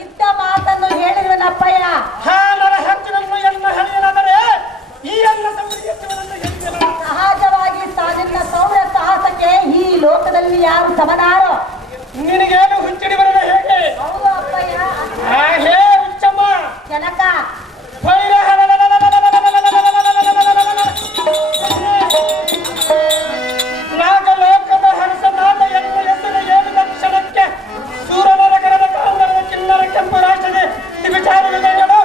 ಇದ್ದ ಮಾತನ್ನು ಹೇಳಿರುವನಪ್ಪಯ್ಯ. ನನ್ನ ಹಂಚಿನನ್ನು ಎನ್ನ ಹಣಿಯನಾದರೆ ಈ ಅನ್ನ ಸಹಜವಾಗಿ ತಾನಿನ್ನ ಸೌರ ಸಾಹಸಕ್ಕೆ ಈ ಲೋಕದಲ್ಲಿ ಯಾರು ಸಮನಾರೋ? ನಿನಗೇನು ಹುಚ್ಚಿಡಿ ಬರದೆ ಹೇಗೆ? ಹೌದು ಅಪ್ಪಯ್ಯ. ಹೇ ಹುಚ್ಚಮ್ಮ ಜನಕ ನಾಗಲೋಕದ ಹಂಸನಾದ ಎನ್ನ ಹೆಸರು ಹೇಳಿದ ಕ್ಷಣಕ್ಕೆ ಸೂರ್ಯನಗರದ ಕಾಲದ ಚಿನ್ನರ ಕೆಂಪು ರಾಷ್ಟ್ರದ ವಿಚಾರಗಳು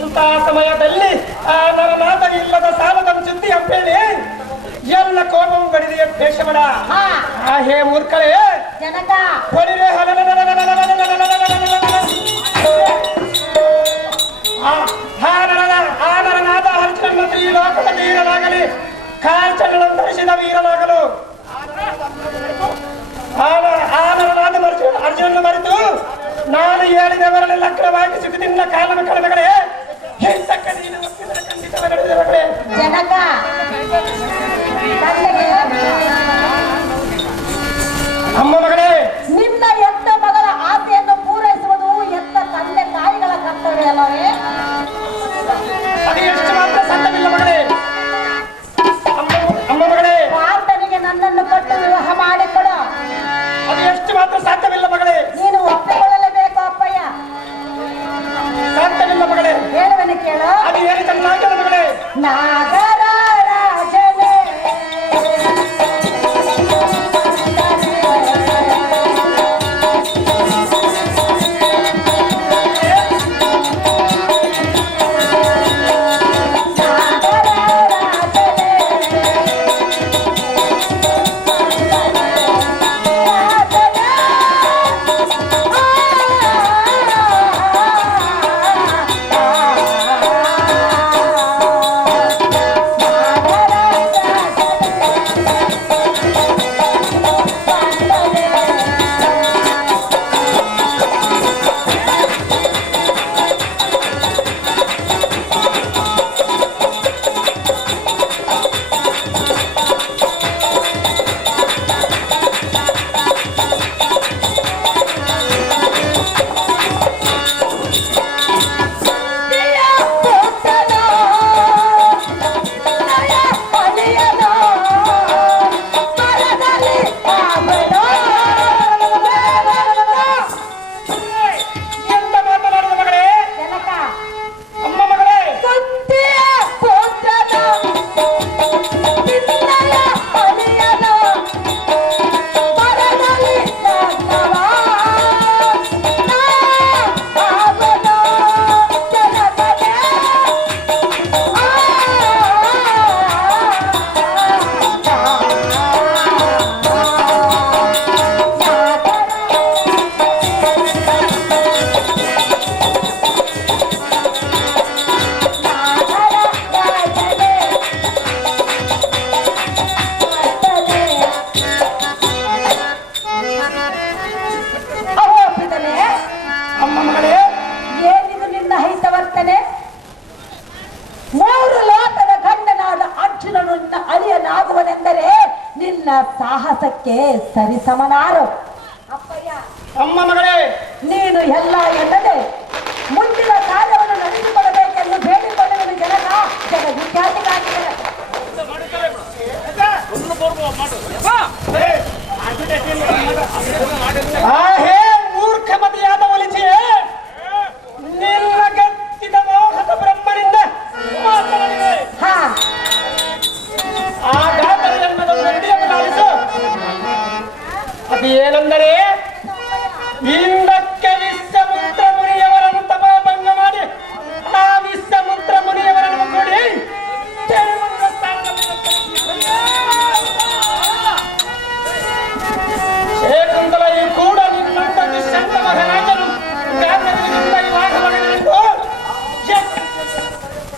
ಇಂಥ ಸಮಯದಲ್ಲಿ ಆ ನರನಾದ ಇಲ್ಲದ ಸಾಲದ ಸುದ್ದಿ ಅಪ್ಪೇಳಿ ಎಲ್ಲ ಕೋಪವು ಗಡಿದೆಯ ಭೇಷವಡ. ಹೇ ಮೂರ್ಖಳೇ ಜನಕ ಹೊಡಿರೆ ನರನಾದ ಹರಿಚಂದ್ರ ಈ ಲೋಕದ ವೀರನಾಗಲಿ ಕಾಂಚಗಳನ್ನು ಧರಿಸಿದ ವೀರನಾಗಲು ಆ ನರನಾದ ಅರ್ಜುನ ಮರೆತು ನಾನು ಹೇಳಿದವರಲ್ಲಿ ಲಗ್ನವಾಗಿ ಸಿಗುತ್ತಿನ ಕಾಲದ ಕಡಿಮೆಗಳೇ ಜನಕ ಅಮ್ಮ ಮಗಳೇ, ನಿನ್ನ ಎತ್ತ ಮಗಳ ಆಸೆಯನ್ನು ಪೂರೈಸುವುದು ಎತ್ತ ತಂದೆ ತಾಯಿಗಳ ಕರ್ತವ್ಯ ಅಲ್ಲವೇ? ಅದು ಎಷ್ಟು ಮಾತ್ರ ಸಾಧ್ಯವಿಲ್ಲ ಮಗಳೇ. ಅಮ್ಮ ಮಗಳೇ, ಪಾರ್ಥನಿಗೆ ನನ್ನನ್ನು ಕೊಟ್ಟು ವಿವಾಹ ಮಾಡಿಕೊಡು. ಅದು ಎಷ್ಟು ಮಾತ್ರ ಸಾಧ್ಯವಿಲ್ಲ ಮಗಳೇ. ನೀನು ಒಪ್ಪಿಕೊಳ್ಳಲೇಬೇಕು ಅಪ್ಪಯ್ಯ. ಸಾಧ್ಯವಿಲ್ಲ ಮಗಳೇ. ಹೇಳುವನು ಕೇಳು. ಅದು ಹೇಳಿದ ನಾಗರ ಮಗಳೇ. ನಾಗರ ರಾಜನೇ ಸಾಹಸಕ್ಕೆ ಸರಿಸಮನಾರು. ಅಪ್ಪಯ್ಯ, ಅಮ್ಮ ಮಗಳೇ, ನೀನು ಎಲ್ಲ ಎನ್ನದೆ ಮುಂದಿನ ಕಾರ್ಯವನ್ನು ನಡೆಸಿಕೊಳ್ಳಬೇಕೆಂದು ಬೇಡಿಕೊಳ್ಳುವುದು ಜನಕ ಜಗವಿಖ್ಯಾತಿಗಾಗಿದ್ದಾರೆ. ಮೂರ್ಖಮತಿಯಾದ ಒಲಿಸಿಯೇ ನಿರ್ಗತ್ತಿದ ಮೋಹದ ಬ್ರಹ್ಮನಿಂದ ಮಾತನಾಡಿದೆ. ಆ ಗಾತ್ರ ಜನ್ಮದೊಂದು ಹಿಡಿಯಲಾಲಿಸು. ಅದು ಏನೆಂದರೆ ಹಿಂದಕ್ಕೆ ವಿಶ್ವಮುತ್ರ ಮುನಿಯವರನ್ನು ತಪಭಂಗ ಮಾಡಿ ಆ ವಿಶ್ವಮುತ್ರ ಮುನಿಯವರನ್ನು ಕೂಡಿ ಶೇಕುಂತಲ ಈ ಕೂಡ ನಿನ್ನಂತ ದುಷ್ಯಂತ ಮಹಾರಾಜನು ಗಾಂಧರ್ವದಿಂದ ಇವಾಗ ಮಗನೆಂದು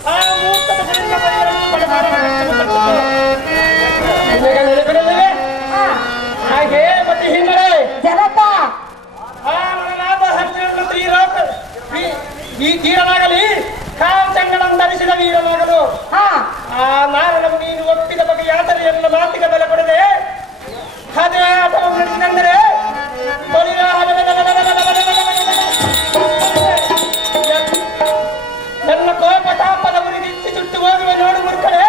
ಆ ಮೂರ್ತದ ನೆಲೆಬಿಡಲಿವೆ. ಹಾಗೆ ಮತ್ತೆ ಹಿನ್ನಡೆ ಜನಕ ಈ ತೀರನಾಗಲಿ ಕಾಂಚಂಗನನ್ನು ಧರಿಸಿದ ವೀರನಾಗಲು ಆ ನಾರಣನು ನೀನು ಒಪ್ಪಿದ ಬಗ್ಗೆ ಯಾತನೆಯನ್ನು ಮಾತಿಗೆ ಬೆಲೆ ಕೊಡದೆ ಅದೇ ಆಟವನ್ನು ನಡೆಸಿದಂದರೆ ನನ್ನ ಕೋಪ ತಾಪದ ಉರಿದಿಚ್ಚಿ ಸುಟ್ಟು ಹೋಗುವ ನೋಡು ಮುರುಕಳೆ.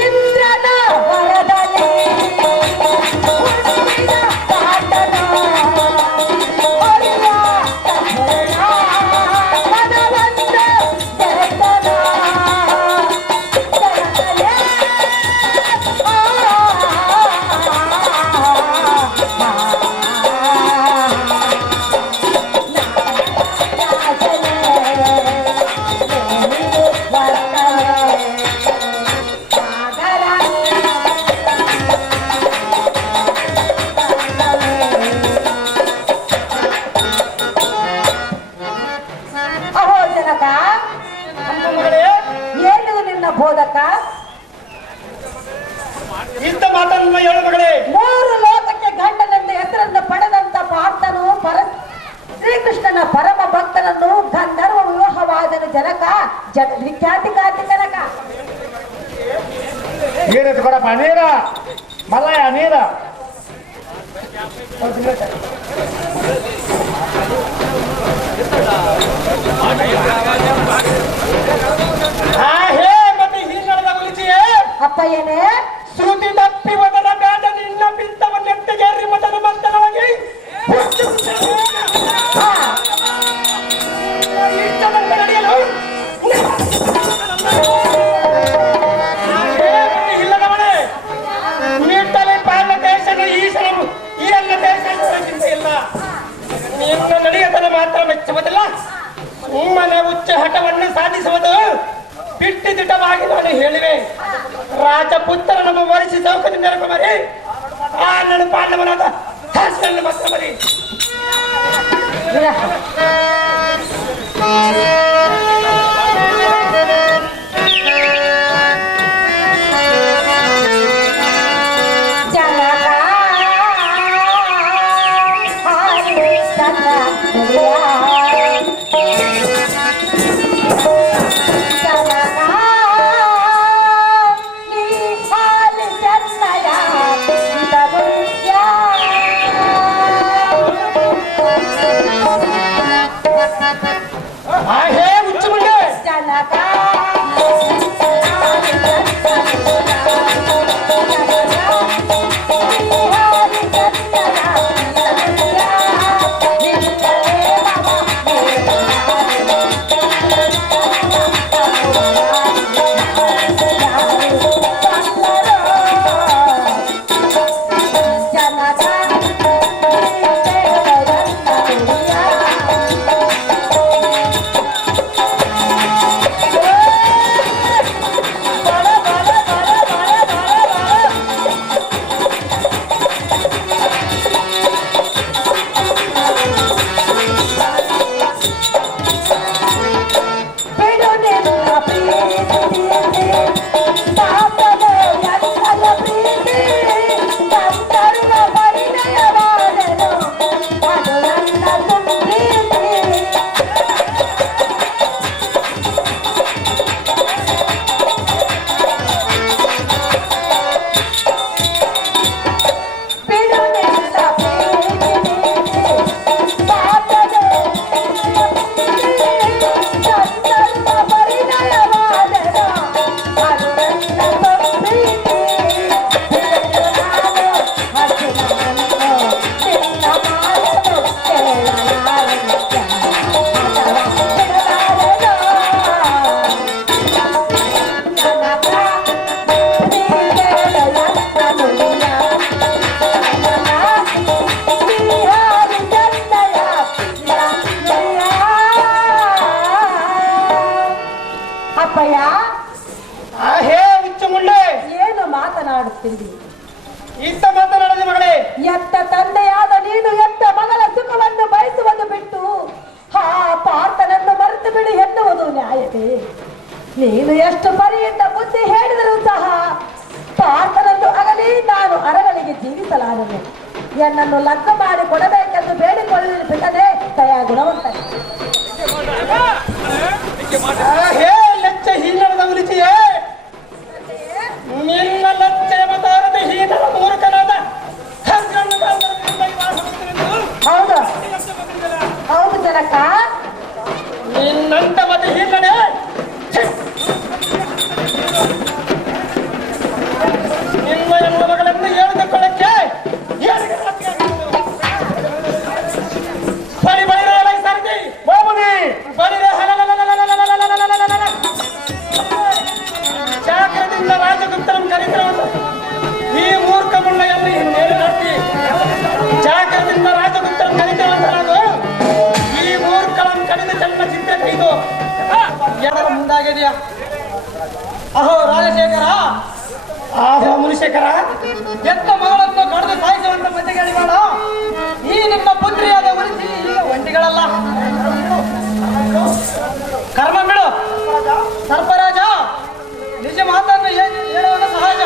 ಇಂದ್ರನ ವರದಲ್ಲಿ ಹುಟ್ಟಿದ ಪಾಟನ ಒಲಿಯ ಕಥೆಯ ಮನವಂತ ಜಗತ್ತನ ಜಗತ್ತಲೇ ಬೋಧಕ ಇಂಥ ಮಾತನ್ನು ಹೇಳು ಮಗಳೇ. ಮೂರು ಲೋಕಕ್ಕೆ ಗಂಡನೆಂದ ಹೆಸರನ್ನು ಪಡೆದಂತ ಪಾರ್ಥನು ಶ್ರೀಕೃಷ್ಣನ ಪರಮ ಭಕ್ತನನ್ನು ಗಂಧರ್ವ ವಿವಾಹವಾದನು ಜನಕ ವಿಖ್ಯಾತಿ ಕಾತಿ ಜನಕ. ನೀರೆತ್ಕೊಡಪ್ಪ ನೀರ ಮಲ್ಲಯ್ಯ ನೀರ. ಹೇ ಮತ್ತೆ ಹೀನದ ಉಳಿಸಿಯೇ ಅಪ್ಪಯ್ಯನೇ ಶ್ರುತಿ ತಪ್ಪಿ ಮೊದಲ ಬೇಡ ನಿನ್ನ ಪಿಂತವನ್ನೆತ್ತಗೇರಿ ಮೊದಲ ಮಂತನವಾಗಿ ಇಷ್ಟದಂತೆ ನಡೆಯಲು ಇಲ್ಲದವಳೆ ನಿಟ್ಟಲೆ ಪಾಲ ದೇಶದ ಈಶನು ಈ ಎಲ್ಲ ದೇಶ ಚಿಂತೆ ಇಲ್ಲ. ನಿನ್ನ ನಡೆಯದನ್ನು ಮಾತ್ರ ಮೆಚ್ಚುವುದಿಲ್ಲ, ನಿಮ್ಮನೆ ಉಚ್ಚ ಹಠವನ್ನು ಸಾಧಿಸುವುದು ಬಿಟ್ಟು ದಿಟ್ಟವಾಗಿ ನಾನು ಹೇಳಿವೆ. ರಾಜಪುತ್ರನನ್ನು ಮರೆಸಿ ಸೌಕರ್ಯ ನೆರಕುಮರಿ ಆ ನನ್ನ ಪಾಂಡವನಾದ ಹಾಸ್ಯನ ಮಾತ್ರ ಮರಿ. ಇಂಥ ಮಾತನಾಡದೆ ಮಗಳೇ. ಎತ್ತ ತಂದೆಯಾದ ನೀನು ಎತ್ತ ಮಗಳ ಸುಖವನ್ನು ಬಯಸುವುದು ಬಿಟ್ಟು ಆ ಪಾರ್ಥನನ್ನು ಮರೆತು ಬಿಡಿ ಎನ್ನುವುದು ನ್ಯಾಯವೇ? ನೀನು ಎಷ್ಟು ಪರಿಯಿಂದ ಬುದ್ಧಿ ಹೇಳಿದರೂ ಸಹ ಪಾರ್ಥನನ್ನು ಅಗಲಿ ನಾನು ಅರಗಳಿಗೆ ಜೀವಿಸಲಾರನು. ಎನ್ನನ್ನು ಲಗ್ನ ಮಾಡಿ ಕೊಡಬೇಕೆಂದು ಬೇಡಿಕೊಳ್ಳಲು ಬಿಟ್ಟದೆ ದಯಾ ಗುಣವಂತ. ಹೇ ಲಚ್ಚ ಹೀನದ ಉಲಿಸಿಯೇ, ನಿನ್ನ ಲಚ್ಚ ಮತಾರದ ಹೀನದ ಮೂರ್ಖನ ಇದೆಯಾ? ಅಹೋ ರಾಜಶೇಖರ, ಆಹೋ ಮುನಿಶೇಖರ, ಎತ್ತ ಮಗಳನ್ನು ಕಳೆದು ಸಾಯಿಸುವಂತ ಮಧ್ಯಗಳಿ ಬೇಡ. ಈ ನಿಮ್ಮ ಪುತ್ರಿಯಾದ ಉಳಿಸಿ ಈಗ ಒಂಟಿಗಳಲ್ಲ. ಕರ್ಮ ಬಿಡು ಸರ್ಪರಾಜ, ನಿಜ ಮಾತನ್ನು ಹೇಳುವುದು ಸಹಜ.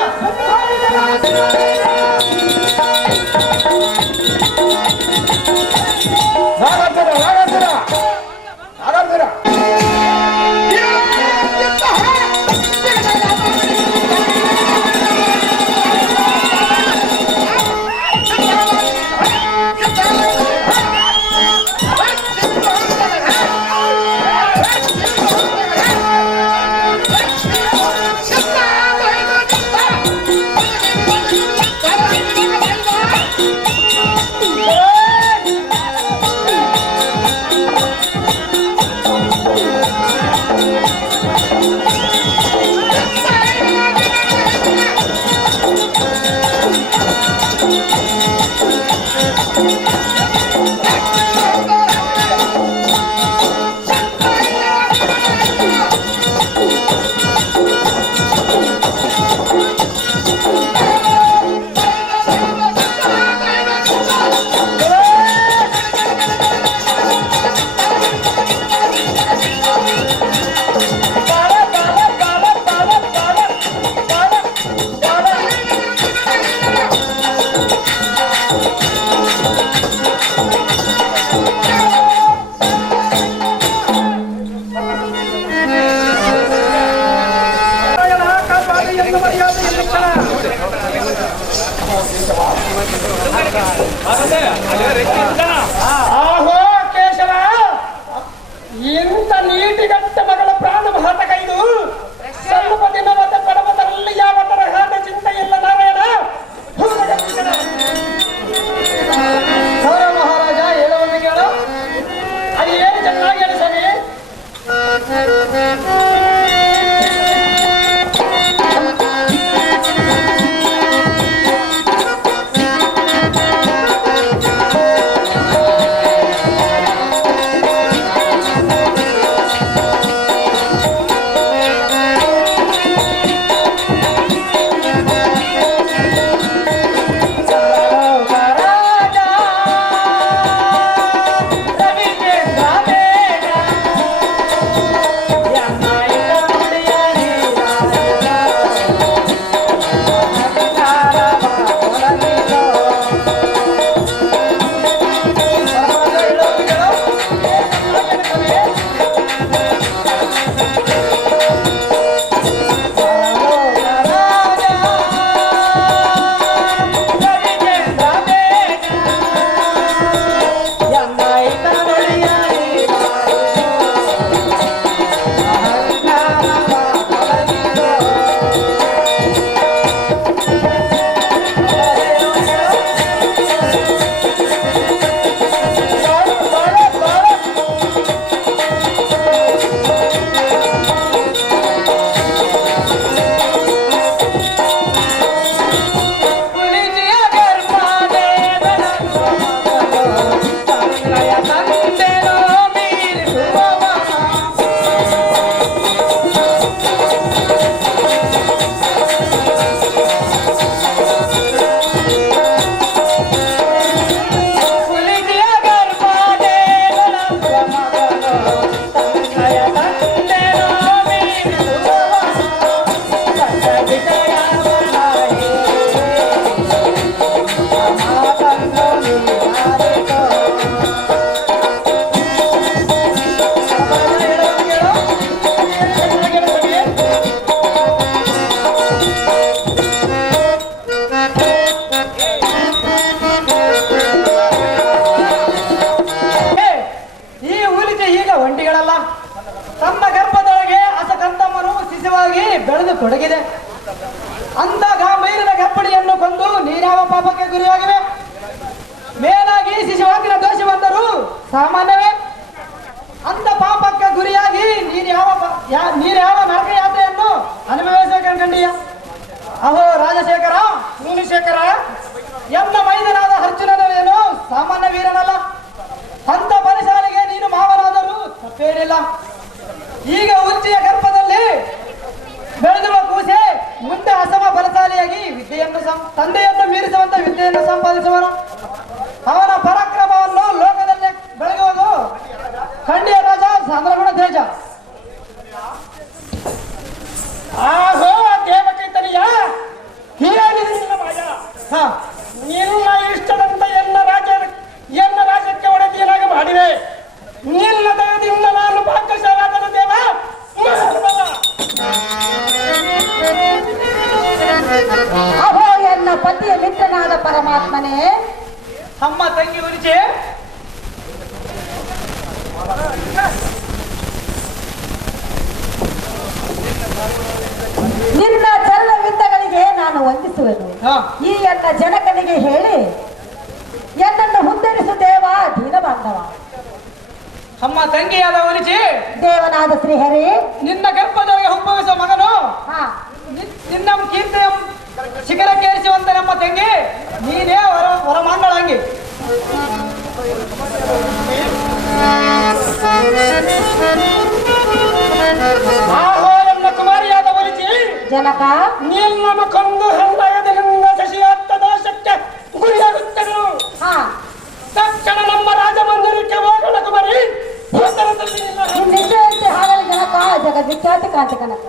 ಆಹೋ ಕೇಶವ, ಇಂಥ ನೀತಿಗಟ್ಟ ಮಗಳ ಪ್ರಾಣ ಮಹತಕೈದು. ಸ್ವಲ್ಪ ದಿನವಾದ ಪರ್ವತರಲ್ಲಿ ಯಾವ ತರಹದ ಚಿಂತೆ ಇಲ್ಲ ನಾರಾಯಣ. ಸೌರ ಮಹಾರಾಜ ಹೇಳುವಂತೆ ಕೇಳು. ಅದು ಏನು ಚೆನ್ನಾಗಿ ಹೇಳಿ ಸ್ವಾಮಿ. ಬೆಳೆದು ತೊಡಗಿದೆ. ಅಂತ ಗಾಂಭೀರ್ಯದ ಗರ್ಭಿಣಿಯನ್ನು ಕೊಂದು ನೀರ್ಯಾವ ಪಾಪಕ್ಕೆ ಗುರಿಯಾಗಿವೆ? ಮೇಲಾಗಿ ಶಿಶುವಾಗಿನ ದೋಷ ಬಂದರೂ ಸಾಮಾನ್ಯವೇ? ಅಂತ ಪಾಪಕ್ಕೆ ಗುರಿಯಾಗಿ ನೀರ್ಯಾವ ನರಕ ಯಾತ್ರೆಯನ್ನು ಅನುಭವಿಸಬೇಕಂಡಿಯ? ಅಹೋ ರಾಜಶೇಖರ, ಮುನಿಶೇಖರ, ಎನ್ನ ಮೈದನಾದ ಅರ್ಜುನನೇನು ಸಾಮಾನ್ಯ ವೀರನಲ್ಲ. ಅಂತ ಬಲಶಾಲಿಗೆ ನೀನು ಮಾವನಾದರೂ ತಪ್ಪೇನಿಲ್ಲ. ಈಗ ಉಚ್ಚಿಯ ಗರ್ಭದಲ್ಲಿ ಪ್ರತಿಯಾಗಿ ತಂದೆಯನ್ನು ಮೀರಿಸುವಂತ ವಿದ್ಯೆಯನ್ನು ಸಂಪಾದಿಸುವನು. ಅವನ ಪರಾಕ್ರಮವನ್ನು ಲೋಕದಲ್ಲಿ ಬೆಳಗುವುದು ಖಂಡಿಯ ರಾಜ ಚಂದ್ರಗುಣ ತೇಜ. ಆಹೋ ದೇವಚೈತನ್ಯ, ಹೇಳಿದ ಮಾಯ. ನಿನ್ನ ಇಷ್ಟದಂತ ಎನ್ನ ರಾಜ್ಯಕ್ಕೆ ಒಡೆದಿಯನಾಗಿ ಮಾಡಿದೆ. ನಿನ್ನ ದಯದಿಂದ ನಾನು ಭಾಗ್ಯಶಾಲಾದ ದೇವ. ಅಹೋ ಎನ್ನ ಪತಿಯ ಮಿತ್ರನಾದ ಪರಮಾತ್ಮನೇ, ಅಮ್ಮ ತಂಗಿ ಉರಿಚೆ ನಿನ್ನ ಚರಣವಿಂದಗಳಿಗೆ ನಾನು ವಂದಿಸುವೆನು. ಈ ಎನ್ನ ಜನಕನಿಗೆ ಹೇಳಿ ಎನ್ನನ್ನು ಹುದ್ದರಿಸು ದೇವ ದೀನ ಬಾಂಧವ. ಅಮ್ಮ ತಂಗಿಯಾದ ಉರಿಚಿ, ದೇವನಾದ ಶ್ರೀಹರಿ, ನಿನ್ನ ಗರ್ಭದೊಳಗೆ ಉದ್ಭವಿಸುವ ಮಗನು ನಿನ್ನ ಕೀರ್ತಿಯ ಶಿಖರಕ್ಕೇರಿಸುವಂತ ನಮ್ಮ ತಂಗಿ ನೀನೇ ವರಮಾಂಗಳಂಗಿ. ಆಹೋ ನನ್ನ ಕುಮಾರಿಯಾದ ಒಲಿಚಿ, ಜನಕ ನಿನ್ನ ಮಕ್ಕಳೊಂದು ಹೃದಯದಿಂದ ಶಶಿಯಾತ್ತ ದೋಷಕ್ಕೆ ಗುರಿಯಾಗುತ್ತೇನೆ. ತಕ್ಷಣ ನಮ್ಮ ರಾಜಮಂದಿರಕ್ಕೆ ಹೋಗೋಣ ಕುಮಾರಿ. ನಿಶ್ಚಯಂತೆ ಹಾಗಲಿ ಜನಕ, ಜಗದ್ವಿಖ್ಯಾತಿ ಕ್ರಾಂತಿ ಕನಕ.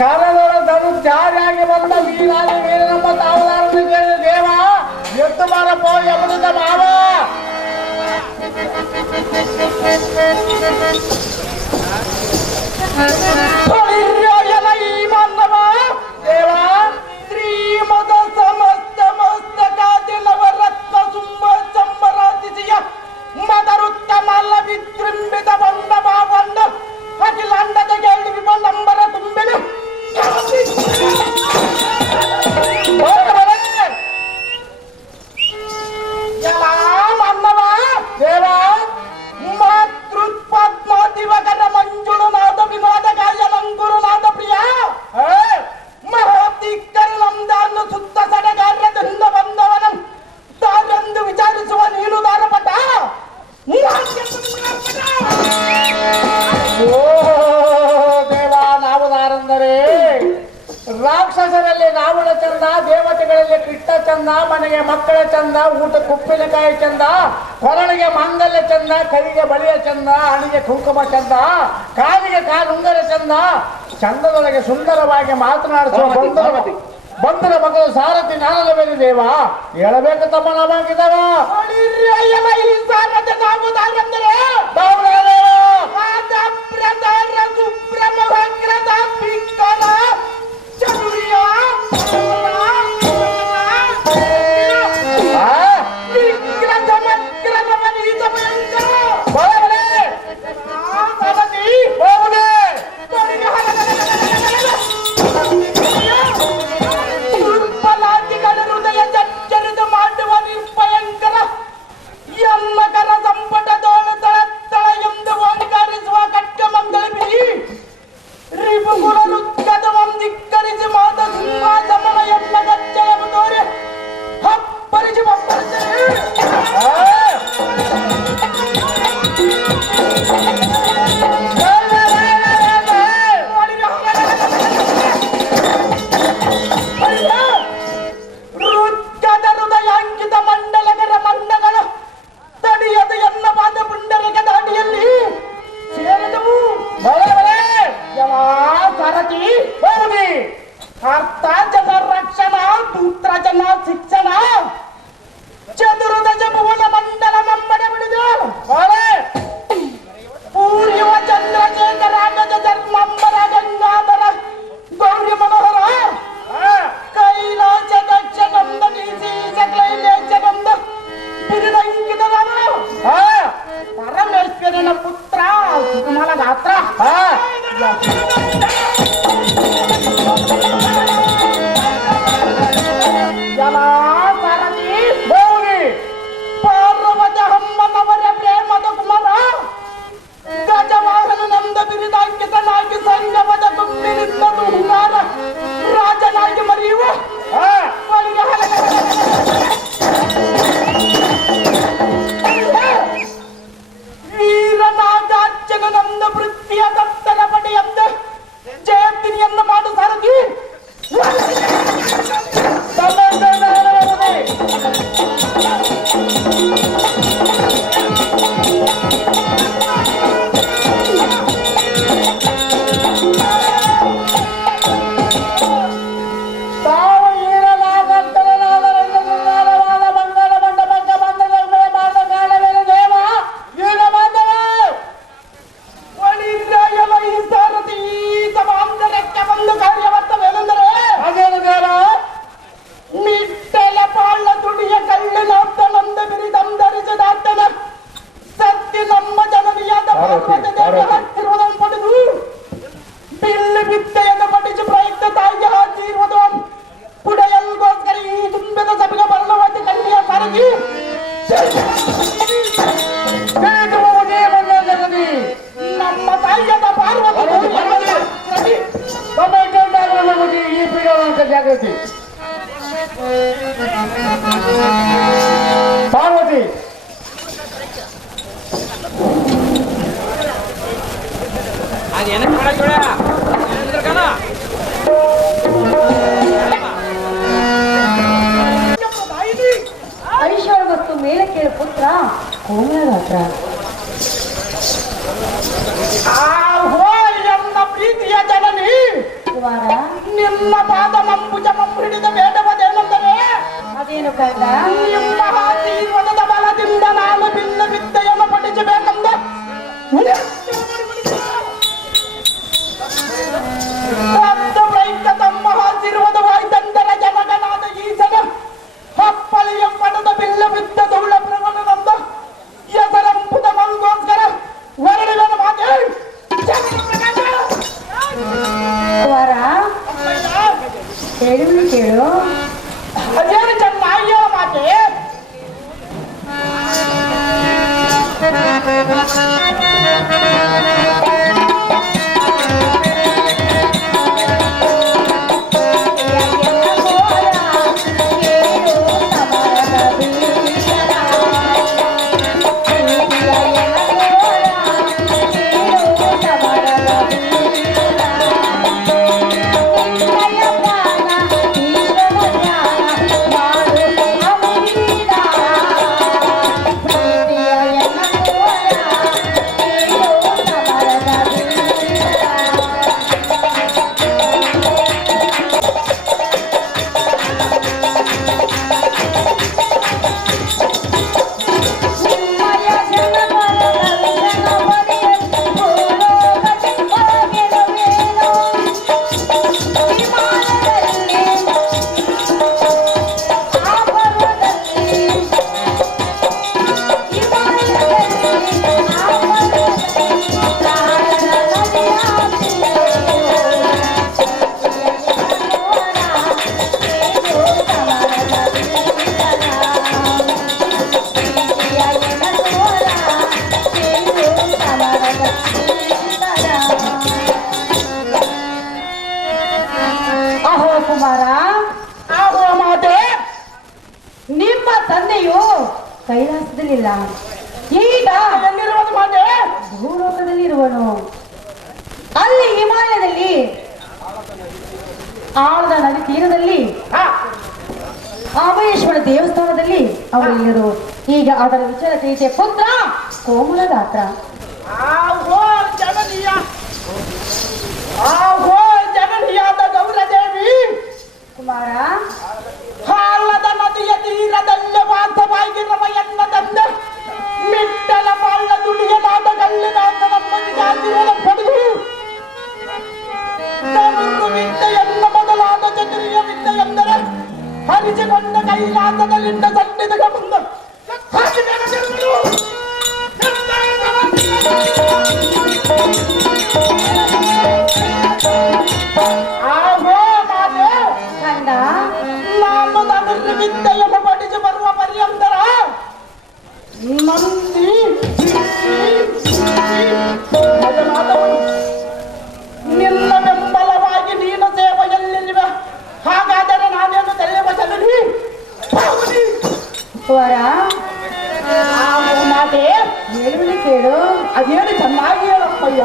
ಕಾಲದೊಳಗೆ ಜಾರಿಯಾಗಿ ಬಂದ ವೀರಾದಿ ವೀರನಮ್ಮ ತಾವಲಾರನ್ನು ಕೇಳಿದ ದೇವ, ಎತ್ತು ಬಾರಪ್ಪ ಯಮುನಿತ ಮಾವ. ಈ ಮಾನವ ದೇವ ಶ್ರೀಮದ ಸಮಸ್ತ ಮಸ್ತಕಾದಿ ನವರತ್ನ ಸುಮ್ಮ ಚಂಬರಾತಿಸಿಯ ಮದರುತ್ತ ಮಲ್ಲ ವಿಜೃಂಭಿತ ಬಂದ ಬಾಬಂಡ ಅಖಿಲಾಂಡದ ಗೆಲ್ಲು ವಿಮಲಂಬರ ತುಂಬಿದ ಮನ್ನವ ದೇವ ಮಾತೃತ್ಪದ್ಮ ದಿವಕರ ಮಂಜುಳುನಾದ ವಿನೋದ ಗಾಯಲಂಗುರುನಾದ ಪ್ರಿಯ ಮಹೋತ್ತಿಕ್ಕರು ನಮ್ದಾನ್ನು ಸುತ್ತ ಸಡಗಾರ್ಯದಿಂದ ಬಂದವನ ತಾನೆಂದು ವಿಚಾರಿಸುವ ನೀನು ದಾರಪಟ. ಓ ದೇವ, ನಾವು ದಾರಂದರೆ ರಾಕ್ಷಸರಲ್ಲಿ ರಾವಣ ಚಂದ, ದೇವತೆಗಳಲ್ಲಿ ಕೃಷ್ಣ ಚಂದ, ಮನೆಗೆ ಮಕ್ಕಳ ಚಂದ, ಊಟಕ್ಕೆ ಉಪ್ಪಿನಕಾಯಿ ಚಂದ, ಕೊರಳಿಗೆ ಮಾಂಗಲ್ಯ ಚಂದ, ಕೈಗೆ ಬಳಿಯ ಚಂದ, ಹಣಿಗೆ ಕುಂಕುಮ ಚಂದ, ಕಾಲಿಗೆ ಕಾಲುಂಗರ ಚಂದ, ಚಂದದೊಳಗೆ ಸುಂದರವಾಗಿ ಮಾತನಾಡಿಸುವ ಬಂಧನ ಮಗಳು ಸಾರಥಿ ನಾನಲ್ಲವೇನು ದೇವ, ಹೇಳಬೇಕು ತಮ್ಮ ನಾವಾಗಿದ್ದಾವ. ಹೃದಯ ಜರ್ಜರಿದು ಮಾಡುವ ನಿರ್ಭಯಂಕರ ಎನ್ನ ಕರ ಐಶ್ವರ್ಯ ಮತ್ತು ಮೇಲೆ ಕೇಳ ಪುತ್ರ ಕೋಮಲಗಾತ್ರ. ನನ್ನ ಪ್ರೀತಿಯ ಜನನಿ, ಕುಮಾರ ನಿಮ್ಮ ಪಾದ ಮಂಬುಜ ಹಿಡಿದ ಬೇಡವದೇನೆಂದರೆ ಅದೇನು ಕಂದ? ನಿಮ್ಮ ಆಶೀರ್ವಾದದ ಬಲದಿಂದ ನಾನು ಭಿನ್ನ ವಿದ್ಯೆಯನ್ನು ಪಡಿಸಬೇಕೆಂದ ತಮ್ಮ ಆಶೀರ್ವಾದವಾಯ್ತೆಂದರೆ ಜನಗನಾದ ಈಸನ ಹಪ್ಪಳಿಯ ಪಡೆದ ಬಿಲ್ಲ ಬಿದ್ದ ಧೂಳ ಪ್ರವಣನಂದ ಎಸರಂಪುದ ಮಂಗೋಸ್ಕರ ಹೊರಳಿನ ಮಾತೆ ಕುಮಾರ ಹೇಳು ಕೇಳು. ಅದೇನು ಚೆನ್ನಾಗಿಯ ಮಾತೆ ಕುಮಾರ ಆಗುವ ಮಾತೆ ನಿಮ್ಮ ತಂದೆಯು ಕೈಲಾಸದಲ್ಲಿಲ್ಲ, ಈಗ ಎಲ್ಲಿರುವುದು ಮಾತೆ ಭೂಲೋಕದಲ್ಲಿರುವನು. ಅಲ್ಲಿ ಹಿಮಾಲಯದಲ್ಲಿ ಆಳದ ನದಿ ತೀರದಲ್ಲಿ ಆಮಯೇಶ್ವರ ದೇವಸ್ಥಾನದಲ್ಲಿ ಅವರೆಲ್ಲರೂ. ಈಗ ಅದರ ವಿಚಾರ ತಿಳಿಸಿದ ಪುತ್ರ ಕೋಮಲಗಾತ್ರ. ಜನನಿಯಾದ ಗೌರದೇವಿ ಕುಮಾರ ಹಾಲದ ನದಿಯ ತೀರದಲ್ಲೇ ವಾಸವಾಗಿರುವ ಎನ್ನ ತಂದೆ ಮಿಟ್ಟಲ ಬಾಳ ದುಡಿಯಲಾದ ಗಲ್ಲಿನಾದ ನಮ್ಮನಿಗಾಗಿರುವ ಪಡೆದು ವಿದ್ಯೆಯನ್ನ ಮೊದಲಾದ ಚತುರ್ಯ ವಿದ್ಯೆಯೆಂದರೆ ಹರಿಸಿಕೊಂಡ ಕೈಲಾಸದಲ್ಲಿಂದ ಸನ್ನಿಧಿಗೆ ಬಂದ ಕಂದ ನಾನು ನನ್ನ ವಿದ್ಯೆಯನ್ನು ಪಡಿಸಿ ಬರುವ ಪರ್ಯಂತರ ನಂದಿ ನಿನ್ನ ಬೆಂಬಲವಾಗಿ ನೀನು ಸೇವೆಯಲ್ಲಿರುವೆ. ಹಾಗಾದರೆ ನಾನೇನು ತೆರೆಯುವ ಜನನಿ ಕುಮಾರ ಮಾತೆ ಹೇಳುವಳಿ ಕೇಳು. ಅದೇನು ಚೆನ್ನಾಗಿ ಹೇಳಪ್ಪಯ್ಯ.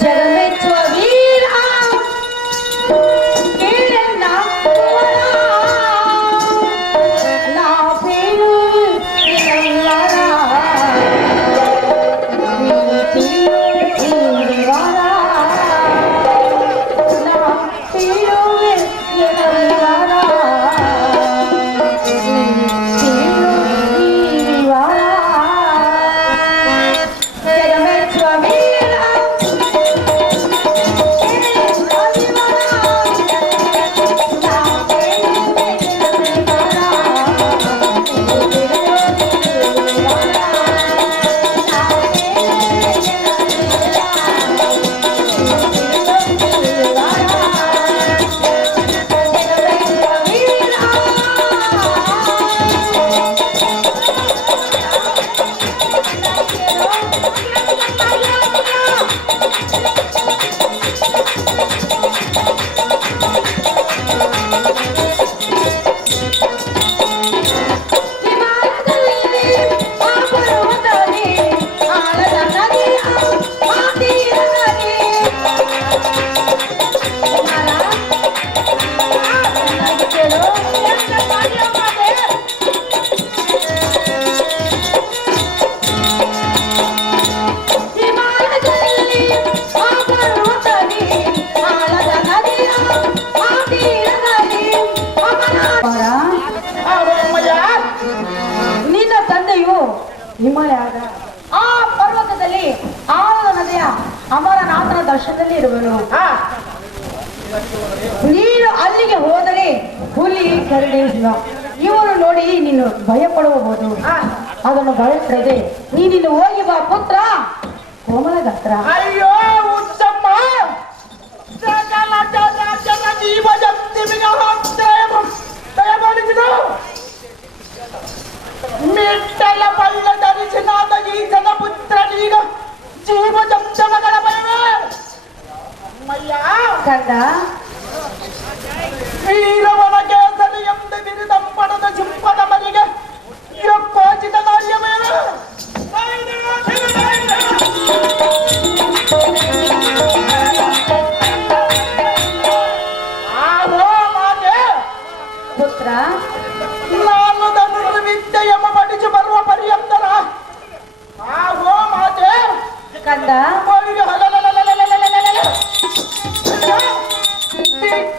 ಜಗಮೆಚ್ಚುವ ವೀರ ಕೇಳಣ್ಣ ಕುಮಾರ, ನಾ ಬೇರು ಎಲ್ಲರ ಪ್ರೀತಿಯು ನೀವಾರ, ನಾ ಬೇರು ಎಲ್ಲರ ಪ್ರೀತಿಯು ದರ್ಶನದಲ್ಲಿ ಇರುವನು. ಹಾ ನೀನು ಅಲ್ಲಿಗೆ ಹೋದರೆ ಹುಲಿ ಕರಡಿ ಇವರು ನೋಡಿ ನೀನು ಭಯ ಪಡಬಹುದು. ಅದನ್ನು ಭಯಪಡದೆ ನೀನಿನ್ನು ಹೋಗಿ ಬಾ ಪುತ್ರ ಕೋಮಲಗಾತ್ರ. ಅಯ್ಯೋ ಉತ್ತಮ್ಮ ಸಕಲ ಚರಾಚರ ಜೀವ ಜಂತುವಿಗೆ ದಯಮಾಡಿಸಿದ ಮಿಟ್ಟಲ ಬಲ್ಲ ಧರಿಸಿನಾದ ಗೀತದ ಪುತ್ರನೀಗ ಜೀವ ಜಂತುಗಳ ಭಯವೇ ಅಮ್ಮಯ್ಯ ಕಂದ ವೀರವನ ಕೇಸರಿ ಎಂದ ಬಿರಿದಂಪಣದ ಚಿಂಪದ ಮನೆಗೆ ಕೋಚಿತ ನಾರ್ಯವೇ ಪುತ್ರ ನಾನು ಧನುರ್ವಿದ್ಯೆಯಮ ಪಡಿಸಿ ಬರುವ ಪರ್ಯಂತರ ಆಗೋ ಮಾತೆ ಕಂದ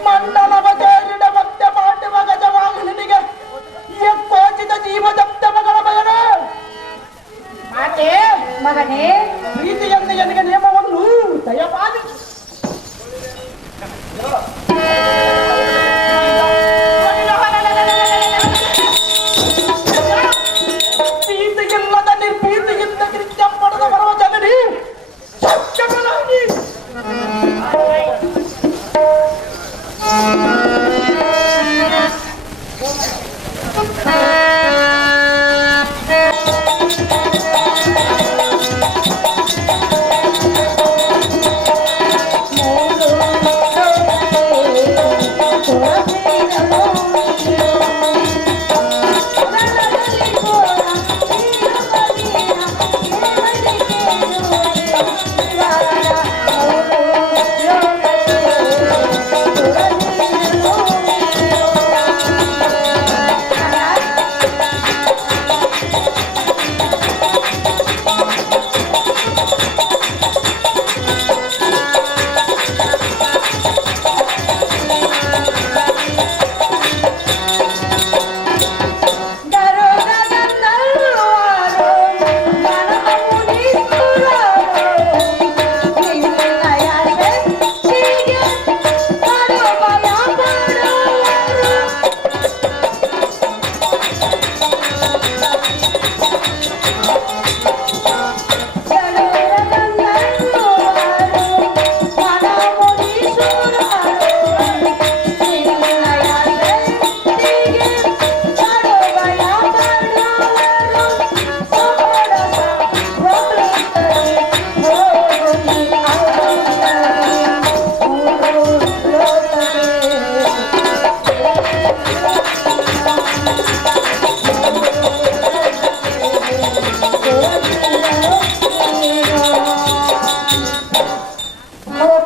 ಮಂಡಲವ ಕೇರಿಡ ಮತ್ತೆ ಮಾಡುವ ಗಜವಾಹನಿಗೆ ಕೋಚಿತ ಜೀವ ದಪ್ತಮಗಳ ಬಯಲು ಮಾತೆ ಮಗನೇ ಪ್ರೀತಿಯನ್ನು ನನಗೆ ನಿಯಮವನ್ನು ದಯಪಾಲಿಸಿ ಪ್ರೀತಿಗಿಲ್ಲದ ನಿರ್ಭೀತಿಗಿಂತ ಕೃತ್ಯ ಪಡೆದ ಬರುವ ಜನನಿ ಸತ್ಯಗಳಾಗಿ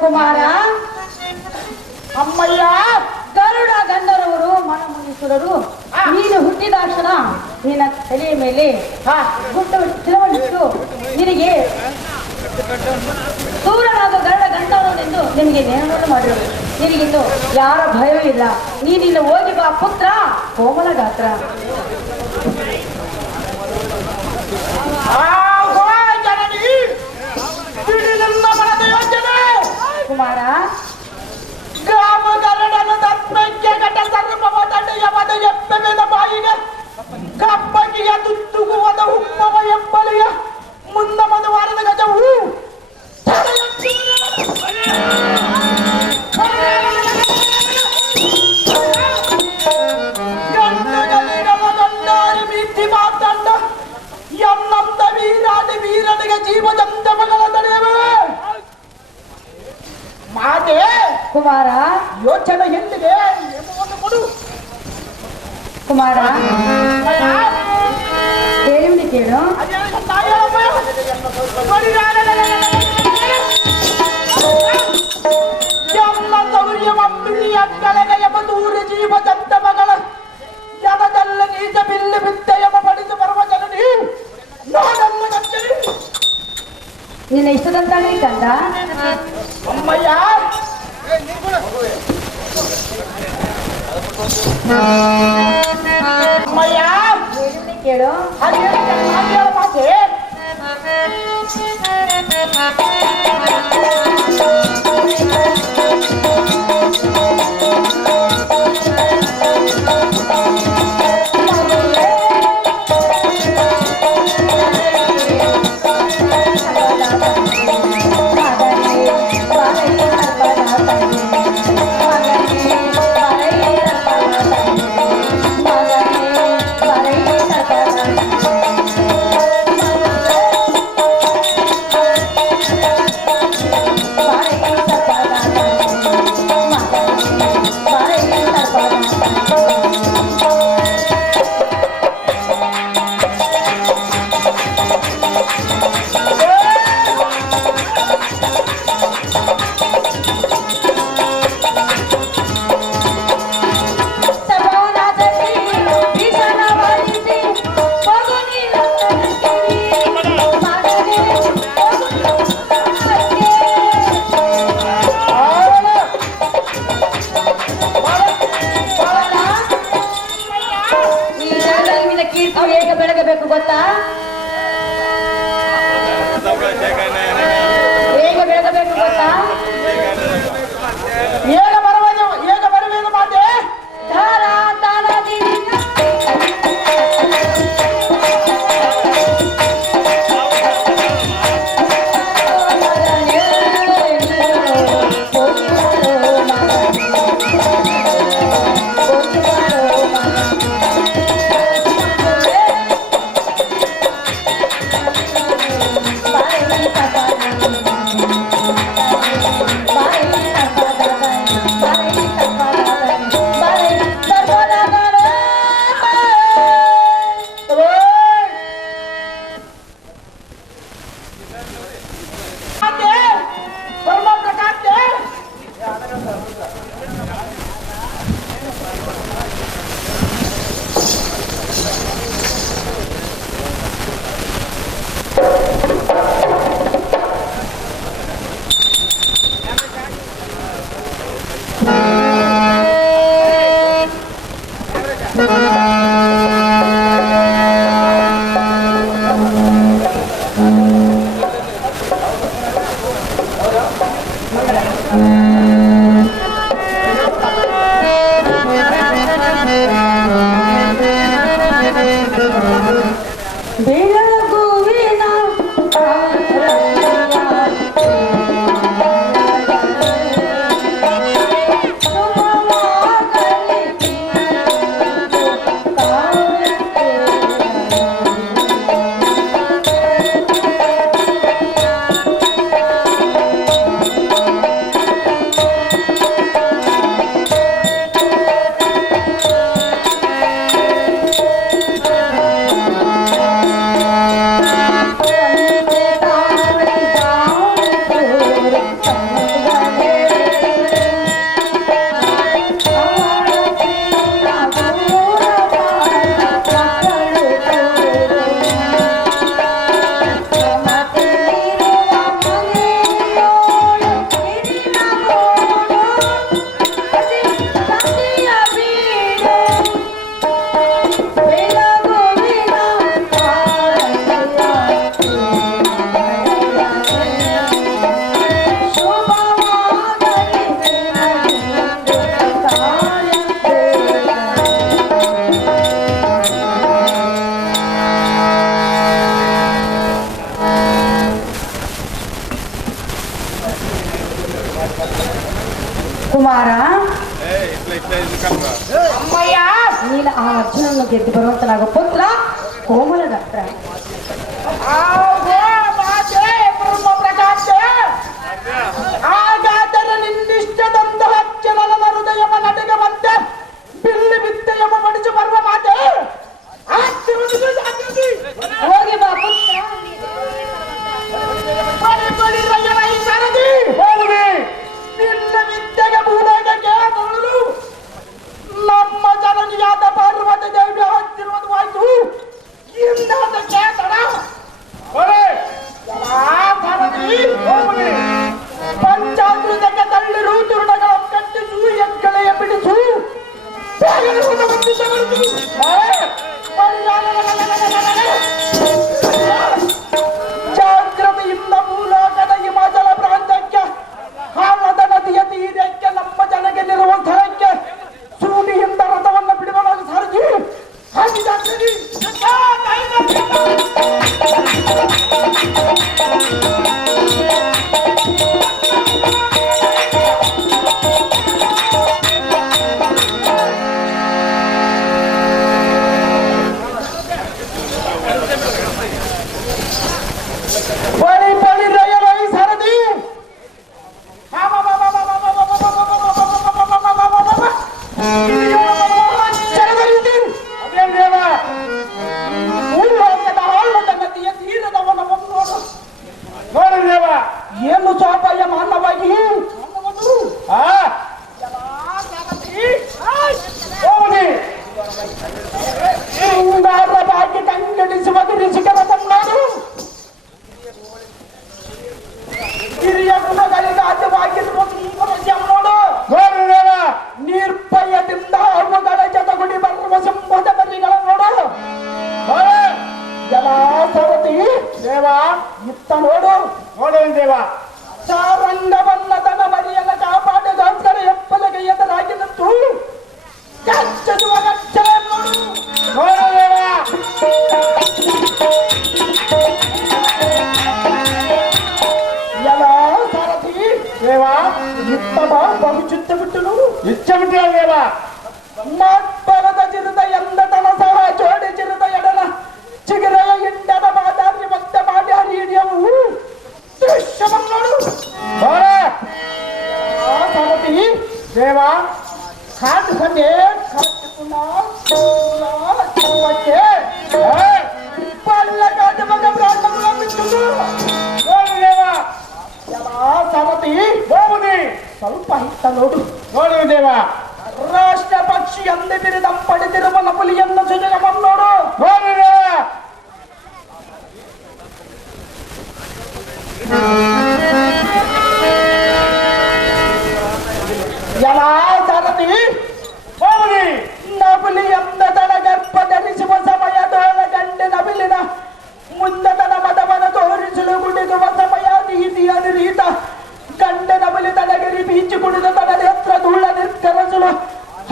ಕುಮಾರ ಅಮ್ಮಯ್ಯ ಗರುಡ ಗಂಧರ್ವರು ಮನಮುನಿಸುರರು ನೀನು ಹುಟ್ಟಿದಾಕ್ಷಣ ನಿನ್ನ ತಲೆಯ ಮೇಲೆ ಗುಡ್ಡ ತಿರುವಣಿಟ್ಟು ನಿನಗೆ ಸೂರನಾದ ಗರುಡ ಗಂಧರ್ವನೆಂದು ನಿನಗೆ ನೇಮವನ್ನು ಮಾಡಿದರು. ನಿನಗಿನ್ನು ಯಾರ ಭಯವೂ ಇಲ್ಲ. ನೀನಿನ್ನು ಹೋಗಿ ಬಾ ಪುತ್ರ ಕೋಮಲ ಗಾತ್ರ. ಕುಮಾರ ಗ್ರಾಮ ಗರಡನ ತತ್ವಕ್ಕೆ ಘಟ ಸರ್ಪವ ತಡೆಯ ಮದ ಎಪ್ಪೆದ ಬಾಯಿಗೆ ಕಪ್ಪಗಿಯ ತುತ್ತುಗುವದ ಹುಮ್ಮವ ಎಂಬಲಿಯ ಮುಂದ ಮಧುವಾರದ ಗಜವು ಗಂಡಾರಿ ಬೀತಿ ಮಾತಂಡ ಎನ್ನಂತ ವೀರಾದಿ ವೀರನಿಗೆ ಜೀವದಂತ ಮಗಳ ತಡೆಯವೆ ಮಾತೆ ಕುಮಾರ ಯೋಚನೆ ಎಂದಿದೆ ಎಂಬುವನ್ನು ಕೊಡು ಕುಮಾರ ಕೇಳಿ ಕೇಳು. ಎಲ್ಲ ಸೌರ್ಯ ಮಮ್ಮಿಳಿಯ ಕಳೆಗೆ ಎಂಬ ದೂರ ಜೀವದಂತ ಮಗಳ ಜನದಲ್ಲ ನೀಚ ಬಿಲ್ಲು ಬಿದ್ದ ಎಂಬ ಪಡಿಸಿ ಬರುವ ಜನನಿ ನೋಡನ್ನು ಗಚ್ಚರಿ ನಿನ್ನ ಇಷ್ಟದಂತಾಗಲಿ ಕಂದ. ಅಮ್ಮಯ್ಯ ಅಮ್ಮಯ್ಯ ಕೇಳು. ಮಾತೆ ಬೆಳಗುವಿನ ಕುಮಾರ ಅಮ್ಮಯ್ಯ ನೀಲ ಆ ಅರ್ಜುನನ್ನು ಗೆದ್ದು ಬರುವಂತನಾಗೋ ಪುತ್ರ ಕೋಮಲದ ಹತ್ರ ಹಾಗಾದರೆ ನಿನ್ನಿಷ್ಟದಂತ ಹಚ್ಚಲನ ಹೃದಯವ ನಟಗವಂತೆ ಬಿಲ್ಲಿ ಬಿತ್ತೆಯವ ಮಡಿಸಿ ಬರುವ ಮಾತೆ ಹೋಗಿ ಬಾ ಪುತ್ರ ನಿನ್ನ ವಿದ್ಯೆಗೆ ಭೂಲೋಕಕ್ಕೆ ಬರಲು ನಮ್ಮ ಜನನಿಯಾದ ಪಾರ್ವತಿ ದೇವಿ ಹತ್ತಿರುವುದಾಯ್ತು ಇಂದಾದ ಕೇತನ ಪಂಚಾಮೃತಕ್ಕೆ ತಳ್ಳಿರು ತುರುಣಗಳ ಕಟ್ಟಿಸು ಎಕ್ಕಳೆಯ ಬಿಡಿಸು ಜಾಗ್ರತೆಯಿಂದ ಭೂಲೋಕದ ಹಿಮಾಚಲ ಪ್ರಾಂತಕ್ಕೆ ಹಾಲದ ನದಿಯ ತೀರಕ್ಕೆ ನಮ್ಮ ಜನಗೆ ನಿರುವ ಸ್ಥಳಕ್ಕೆ ಸೂಡಿಯಿಂದ ರಥವನ್ನು ಬಿಡುವನಾಗಿ ಸಾರಿಸಿ ಹಾಗಿದ್ದಾಗ್ತದೆ ಬಳಿ ಬಳಿ ರಯ ರೈ ಸರದಿ ಏನು ಸ್ವಾಪಯ್ಯ ಮಾನವಾಗಿ ಬಾಕಿ ಕಂಗಡಿಸುವ ಗಿರಿಸಿಕರ ತನ್ನಾಡು ಹಿರಿಯ ಗುಣಗಳಿಗೆ ಅಡ್ಡವಾಗಿರುವ ನೋಡು ನಿರ್ಭಯದಿಂದ ಅವುಗಳ ಜೊತೆಗೂಡಿ ಬರುವ ಸಂಬಂಧ ಬರಿಗಳ ನೋಡು ಜಲಾಸವತಿ ದೇವ ಇತ್ತ ನೋಡು ದೇವ ಸಾರಂಗವನ್ನ ತನ ಮರಿಯನ್ನ ಕಾಪಾಡೋದೋಸ್ಕರ ಎಪ್ಪಲಗೆ ಎದುರಾಗಿ ನಿಂತು ಕಚ್ಚುವ ಕಚ್ಚಲ ನೋಡು ದೇವ ಎಲ್ಲ ಸಾರಥಿ ದೇವ ಇತ್ತ ಬಹು ಚಿತ್ತ ಬಿಟ್ಟು ನೋಡು ಇಚ್ಛ ಬಿಟ್ಟು ದೇವ ಮಾತ್ಪರದ ಚಿರುತ ಎಂದ ತನ ಸಹ ಜೋಡಿ ಚಿರುತ ಎಡನ ಚಿಗರೆಯ ಇಂಡದ ಮಾತಾಡಿ ಮತ್ತೆ ಮಾಡಿ ಹಿಡಿಯವು ದೃಶ್ಯವನ್ನು ನೋಡು ಸಾರಥಿ ದೇವ ಕಾಟು ಸಂಜೆ ಪಲ್ಲ ಕಾಟು ಮಗ ಬ್ರಾಹ್ಮಣ ಸಾರಥಿ ಹೋಗುದಿ ಸ್ವಲ್ಪ ಹಿತ್ತ ನೋಡು ದೇವ ರಾಷ್ಟ್ರ ಪಕ್ಷಿ ಅಂದೆ ಬಿರಿದಂಪಡಿದಿರುವ ನಪುಲಿಯನ್ನು ಸುಜಗಮಂ ನೋಡು ಎಲ್ಲ ಸಾರಥಿ ಹೋಗುದಿ ನಬುಲಿಯಂದ ತನ ಗರ್ಭ ಧರಿಸುವ ಸಮಯದೊಳ ಗಂಡೆ ನಬಿಲಿನ ಮುಂದೆ ತನ ಮದವನ ತೋರಿಸಲು ಗುಡಿಗುವ ಸಮಯ ನೀತಿ ಅನುರೀತ ಗಂಡೆ ನಬಲಿ ಬೀಚಿ ಕುಡಿದ ತನದ ಹತ್ರ ಧೂಳ ನಿರ್ಕರಸಲು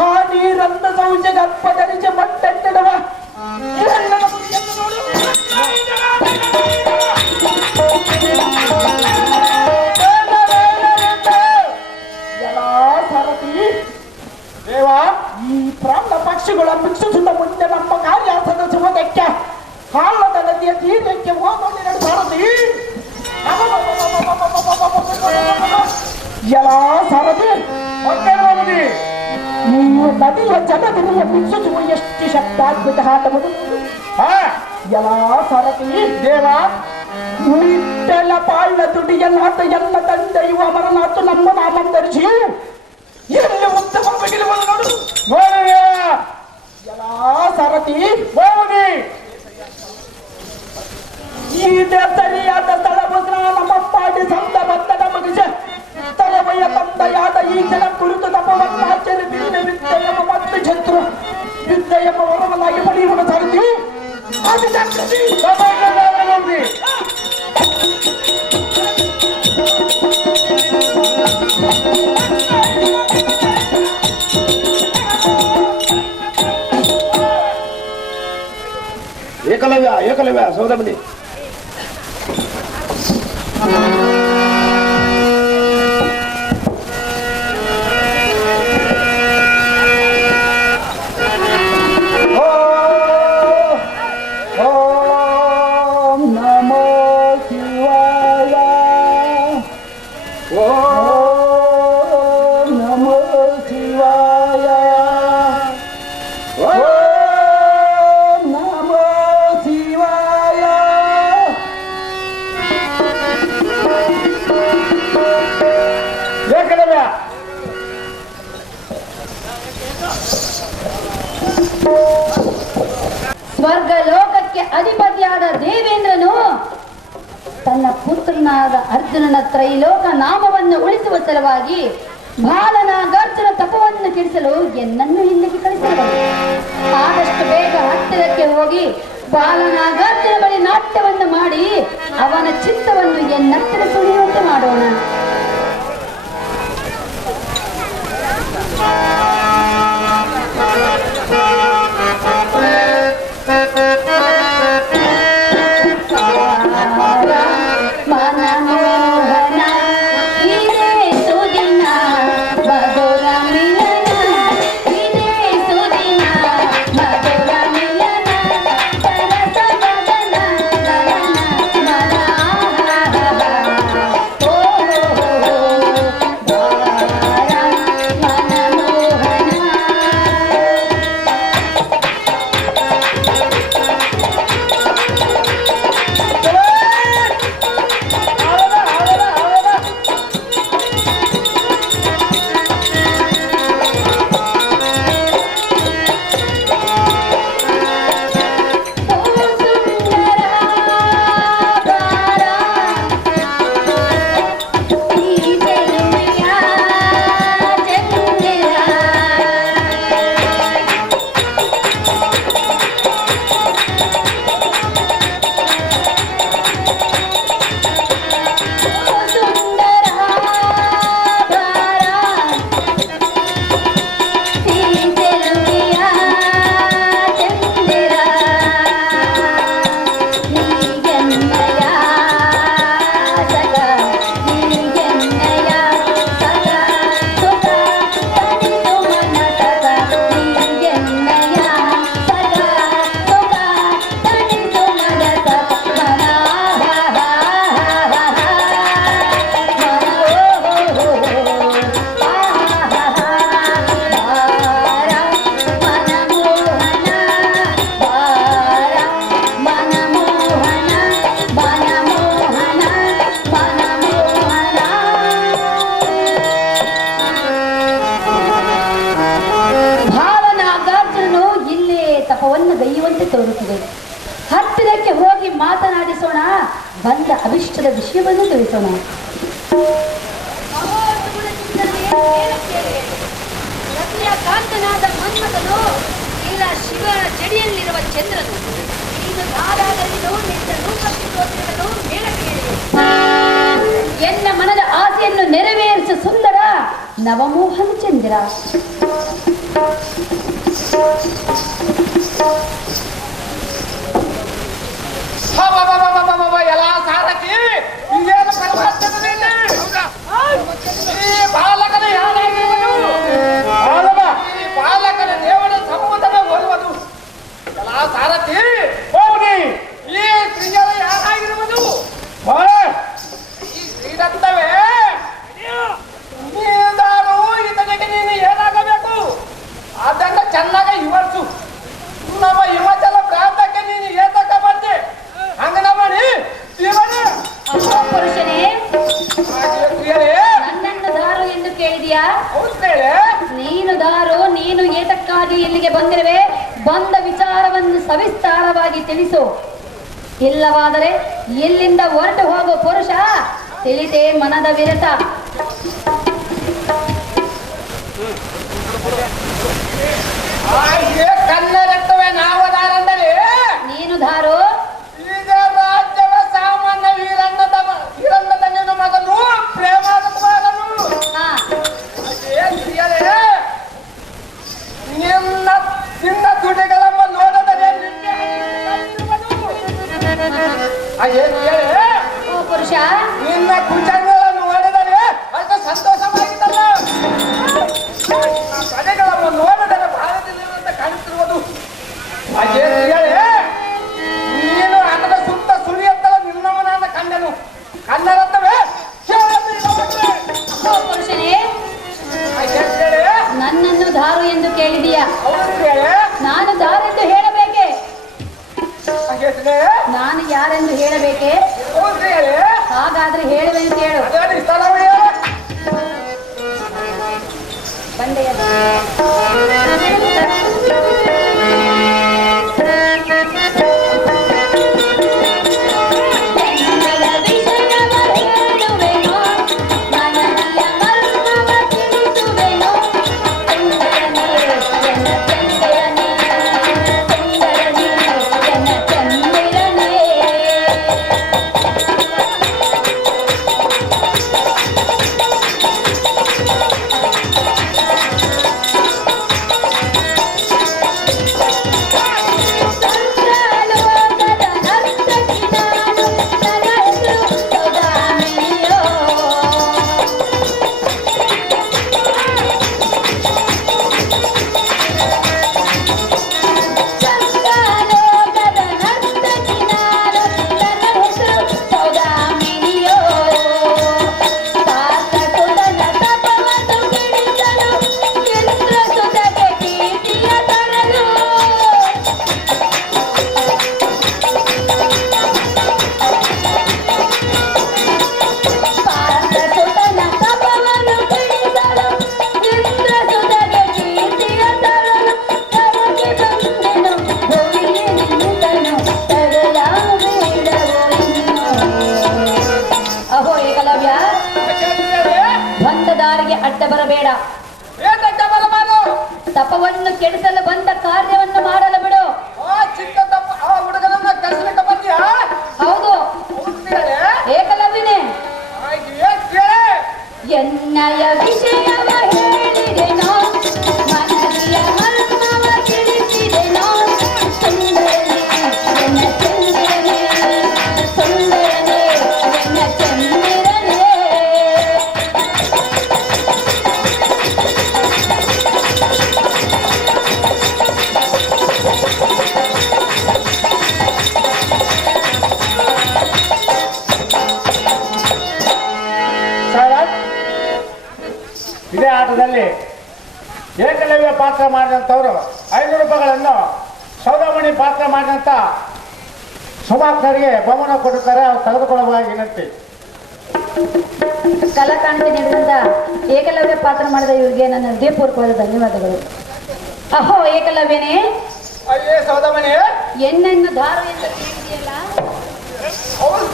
ಆ ನೀರನ್ನ ಸೌಜ ಗರ್ಭ ಧರಿಸಿ ಮಟ್ಟೆಟ್ಟಿಡುವ ಸಾರಥಿ ದೇವ, ಈ ಪ್ರಾಣ ಪಕ್ಷಿಗಳ ಭಿಕ್ಷಿಸುತ್ತ ಮುಂದೆ ನಮ್ಮ ಕಾರ್ಯ ಸದಸ್ಸುವುದಕ್ಕೆ ಹಾಳದ ನದಿಯ ತೀರಕ್ಕೆ ಹೋಗೋಣ ಸಾರಥಿ. ಎಲ್ಲ ಸಾರಥಿ ನೀವು ನದಿಯ ಜಲದಿರಿಯ ಭಿಕ್ಷಿಸುವ ಎಷ್ಟು ಶಕ್ತಾದ್ಭುತ ಆಟವುದು. ಎಲ್ಲ ಸಾರಥಿ ದೇವ, ನಿಟ್ಟೆಲ್ಲ ಪಾಳ್ಳ ದುಡಿಯ ನಾಟ ಎಲ್ಲ ತಂದೆಯುವ ಅಮರನಾಥ ನಮ್ಮ ನಾಮಂತರಿಸಿ ಎಲ್ಲಿ ಉತ್ತಮ ಬಗೆಯುವುದು ನೋಡು. ಎಲ್ಲ ಸಾರಥಿ ಹೋಗಿ ಇದೇ ಸರಿಯಾದ ಸ್ಥಳವನ್ನು ನಮ್ಮಪ್ಪಾಡಿ ಸಂತ ಬಂಧನ ಮುಗಿಸಿ ತಲೆಮೈಯ ತಂದೆಯಾದ ಈ ಜನ ಕುರಿತು ತಪವನ್ನಾಚರಿ ವಿದ್ಯೆಯ ಮತ್ತು ಶತ್ರು ವಿದ್ಯೆಯ ವರವನ್ನಾಗಿ ಪಡೆಯುವ ಸಾರಥಿ. ಏಕಲವ್ಯ ಸೌದಮನಿ ಸ್ವರ್ಗ ಲೋಕಕ್ಕೆ ಅಧಿಪತಿಯಾದ ದೇವೇಂದ್ರನು ತನ್ನ ಪುತ್ರನಾದ ಅರ್ಜುನನ ತ್ರೈಲೋಕ ನಾಮವನ್ನು ಉಳಿಸುವ ಸಲುವಾಗಿ ಬಾಲನಾಗಾರ್ಜುನ ತಪವನ್ನು ಕೆಡಿಸಲು ಎನ್ನನ್ನು ಇಲ್ಲಿಗೆ ಕಳಿಸಬಹುದು. ಆದಷ್ಟು ಬೇಗ ಹತ್ತಿರಕ್ಕೆ ಹೋಗಿ ಬಾಲನಾಗಾರ್ಜುನ ಬಳಿ ನಾಟ್ಯವನ್ನು ಮಾಡಿ ಅವನ ಚಿತ್ತವನ್ನು ಎನ್ನತ್ತಿರ ಸುಳಿಯುವಂತೆ ಮಾಡೋಣ. ತೋರುತ್ತದೆ. ಹತ್ತಿರಕ್ಕೆ ಹೋಗಿ ಮಾತನಾಡಿಸೋಣ, ಬಂದ ಅಭಿಷ್ಟದ ವಿಷಯವನ್ನು ತಿಳಿಸೋಣ. ಕಾಂತನಾದ ಮನ್ಮಥನು ಇಲ್ಲ ಶಿವ ಜಡಿಯಲ್ಲಿರುವ ಚಂದ್ರನು ಎನ್ನ ಮನದ ಆಸೆಯನ್ನು ನೆರವೇರಿಸ ಸುಂದರ ನವಮೋಹನ್ ಚಂದ್ರ. ಎಲ್ಲ ಸಾರಥಿ ಇದೇನು ಪರಮಾತ್ಮನೇ ಈ ಬಾಲಕನ ಯಾರಾಗಿರುವನು? ಈ ಬಾಲಕನ ದೇವರ ಸಂಬಂಧದ ಬರುವುದು ಎಲ್ಲ ಸಾರಥಿ ಹೋಗಿ ಈ ಸ್ತ್ರೀಯರ ಯಾರಾಗಿರುವುದು? ಈ ಶ್ರೀರಂತವೇ ನೀನು ಇದನಿಗೆ ನೀನು ಏನಾಗಬೇಕು ಅದನ್ನ ಚೆನ್ನಾಗಿ ವಿವರಿಸು. ನಮ್ಮ ಹಿಮಾಚಲ ಪ್ರಾಂತಕ್ಕೆ ನೀನು ಏತಕ್ಕ ಬಂದೆ ಹಂಗನ ಮಾಡಿ ಪುರುಷನೇ, ನನ್ನನ್ನು ದಾರು ಎಂದು ಕೇಳಿದೀಯಾ? ನೀನು ದಾರು, ನೀನು ಏತಕ್ಕಾಗಿ ಇಲ್ಲಿಗೆ ಬಂದಿರುವೆ? ಬಂದ ವಿಚಾರವನ್ನು ಸವಿಸ್ತಾರವಾಗಿ ತಿಳಿಸು. ಇಲ್ಲವಾದರೆ ಇಲ್ಲಿಂದ ಹೊರಟು ಹೋಗೋ ಪುರುಷ ತಿಳಿತೇ ಮನದ ವಿರತ. ಕನ್ನಡತ್ತವೆ ನಾವು ದಾರಂದರೆ ನೀನು ದಾರು. ಈಗ ರಾಜ್ಯವ ಸಾಮಾನ್ಯ ವೀರಣ್ಣದ ನಿನ್ನ ಮಗನು ಪ್ರೇಮಾದ ಕುಮಾರನು ನಿನ್ನ ತುಟಿಗಳಮ್ಮ ನೋಡಿದರೆ ಓ ಪುರುಷ, ನಿನ್ನ ಕುಚಗಳನ್ನು ನೋಡಿದರೆ ಅಷ್ಟು ಸಂತೋಷವಾಗಿದ್ದಲ್ಲ. ಕಡೆಗಳಮ್ಮ ನೋಡಿದರೆ ಭಾರತದಲ್ಲಿರುವಂತ ಕಾಣುತ್ತಿರುವುದು ನೀನು ಅದರ ಸುತ್ತ ಸುಳಿಯತ್ತಲ್ಲ ನಿನ್ನವನಾದ ಕಂಡನು ಕನ್ನಡತ್ತವೇ ಪುರುಷನೇ, ನನ್ನನ್ನು ದಾರು ಎಂದು ಕೇಳಿದೀಯಾ? ನಾನು ದಾರೆಂದು ಹೇಳಬೇಕೆ? ನಾನು ಯಾರೆಂದು ಹೇಳಬೇಕೆ? ಹಾಗಾದ್ರೆ ಹೇಳುವೆನು ಕೇಳು. ಬಂಡೆಯ ಅಡ್ಡ ಬರಬೇಡ. ತಪವನ್ನು ಕೆಡಿಸಲು ಬಂದ ಕಾರ್ಯವನ್ನು ಮಾಡಲು ಬಿಡು. ಹೌದು ಏಕಲವ್ಯನೇ, ಎನ್ನಯ ವಿಷಯವ ಹೇಳಿದೆನೋ, ಮನದಿಯ ಮರ್ಮವ ತಿಳಿಸಿದೆನೋ. ಸುಂದರನೇ ಎನ್ನ ಚಂದಿರನೇ, ಸುಂದರನೇ ಎನ್ನ ಚಂದಿರನೇ. ಇದೇ ಆಟದಲ್ಲಿ ಏಕಲವ್ಯ ಪಾತ್ರ ಮಾಡಿದಂಥವ್ರು 500 ರೂಪಾಯಿಗಳನ್ನು ಸೌದಾಮಣಿ ಪಾತ್ರ ಮಾಡಿದಂಥ ಸುಮಾಕ್ತರಿಗೆ ಬಹುಮಾನ ಕೊಡುತ್ತಾರೆ. ಅವ್ರು ತೆಗೆದುಕೊಳ್ಳುವ ವಿನಂತಿ. ಕಲಾಕಾಣಿಕೆ ನೀಡಿದಂತ ಏಕಲವ್ಯ ಪಾತ್ರ ಮಾಡಿದ ಇವರಿಗೆ ನನ್ನ ಹೃದಯಪೂರ್ವಕವಾದ ಧನ್ಯವಾದಗಳು. ಅಹೋ ಏಕಲವ್ಯನೇ, ಅಯ್ಯೇ ಸೌದಾಮಣಿ, ಎನ್ನನ್ನು ದಾರು ಎಂದು ಕೇಳಿದೆಯಲ್ಲ, ಅವ್ರು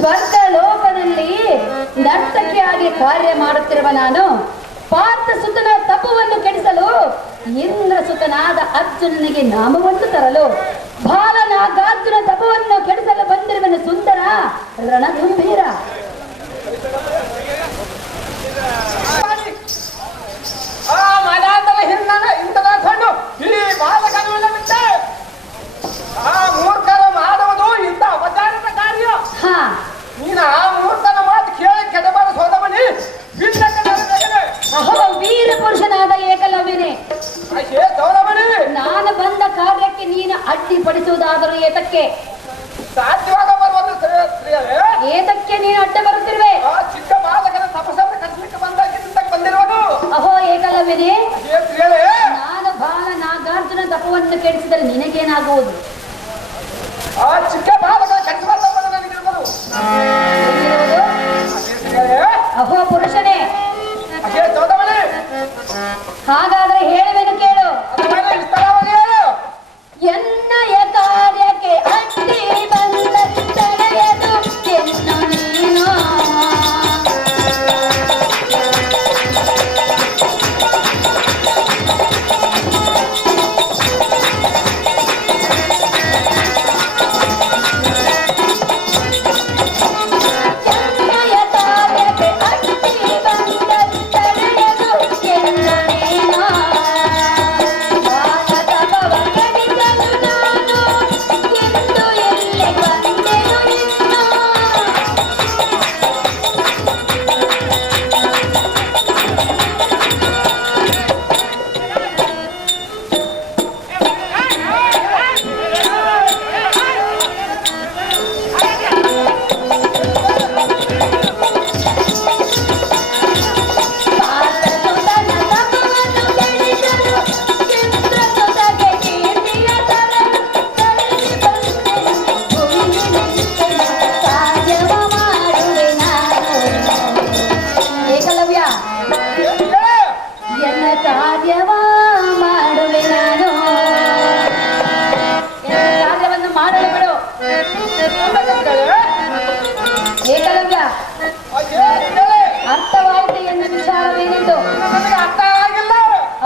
ಸ್ವರ್ಗ ಲೋಕದಲ್ಲಿ ನರ್ತಕಿಯಾಗಿ ಕಾರ್ಯ ಮಾಡುತ್ತಿರುವ ನಾನು ಪಾರ್ಥ ಸುತನ ತಪವನ್ನು ಕೆಡಿಸಲು ಇಂದ್ರ ಸುತನಾದ ಅರ್ಜುನನಿಗೆ ನಾಮವನ್ನು ತರಲು ಬಾಲನಾಗಾರ್ಜುನ ತಪವನ್ನು ಕೆಡಿಸಲು ಬಂದಿರುವನು ಸುಂದರ ರಣಗಂಭೀರ. ವಂದಿಸುವುದಾದರೂ ಏತಕ್ಕೆ? ಸಾಧ್ಯವಾಗ ಬರುವುದು ಸ್ತ್ರೀಯರೇ, ಏತಕ್ಕೆ ನೀನು ಅಡ್ಡ ಬರುತ್ತಿರುವೆ? ಆ ಚಿಕ್ಕ ಬಾಲಕನ ತಪಸ್ಸನ್ನು ಕಟ್ಟಲಿಕ್ಕೆ ಬಂದಿರುವುದು. ಅಹೋ ಏಕಲವ್ಯನೇ, ಸ್ತ್ರೀಯರೇ, ನಾನು ಬಾಲ ನಾಗಾರ್ಜುನ ತಪವನ್ನು ಕೆಡಿಸಿದರೆ ನಿನಗೇನಾಗುವುದು? ಆ ಚಿಕ್ಕ ಬಾಲಕನ ಕಟ್ಟುವ ತಪವನ್ನು ನನಗಿರುವುದು. ಅಹೋ ಪುರುಷನೇ, ಅದೇ ಚೌದವಳಿ, ಹಾಗಾದ್ರೆ ಹೇಳುವೆನು ಕೇಳು. ಸ್ಥಳವನ್ನು ಹೇಳು. ಎನ್ನಯ ಕಾರ್ಯಕ್ಕೆ ಅಡ್ಡಿ ಬಂದ ತಡೆಯದು ಎನ್ನು ನೀನು. ಎನ್ನಯ ಕಾರ್ಯಕ್ಕೆ ಅಡ್ಡಿ ಬಂದ ತಡೆಯದು ಎನ್ನು ನೀನು. ಬಾಲತಪವ ಕೆಡಿಸಲು ನಾನು ಎಂದು ಎಲ್ಲಿ ಬಂದೆನು ನಿನ್ನ. ಪಾರ್ಥಸುತನ ತಪವನ್ನು ಕೆಡಿಸಲು ಚಂದ್ರಸುತಗೆ ಕೀರ್ತಿಯ ತರಲು ತರಲಿ ಬಂದೆನು. ಭೂಮಿ ನಿಂತೆನು, ಕಾರ್ಯವ ಮಾಡುವೆ ನಾನು. ಏಕಲವ್ಯ, ಎನ್ನ ಕಾರ್ಯವ ಮಾಡುವೆ ನಾನು. ಎನ್ನ ಕಾರ್ಯವನ್ನು ಮಾಡಲು ಬಿಡು. ಏಕಲವ್ಯ, ಅರ್ಥವಾಯಿತು ಎನ್ನ ವಿಚಾರವೇನೆಂದು? ನನಗೆ ಅರ್ಥ ಆಗಿಲ್ಲ.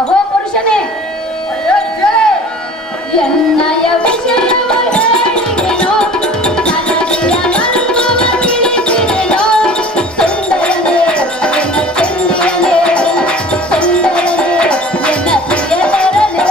ಅಹೋ ಪುರುಷನೇ, ಎನ್ನಯ ವಿಷಯವ ಹೇಳಿದೆನೋ, ನನಗೆಯ ಮರ್ಮವ ತಿಳಿಸಿದೆನೋ. ಸುಂದರನೇ ಎನ್ನ ಚಂದಿರನೇ, ಸುಂದರನೇ ಎನ್ನ ಪ್ರಿಯತರನೇ.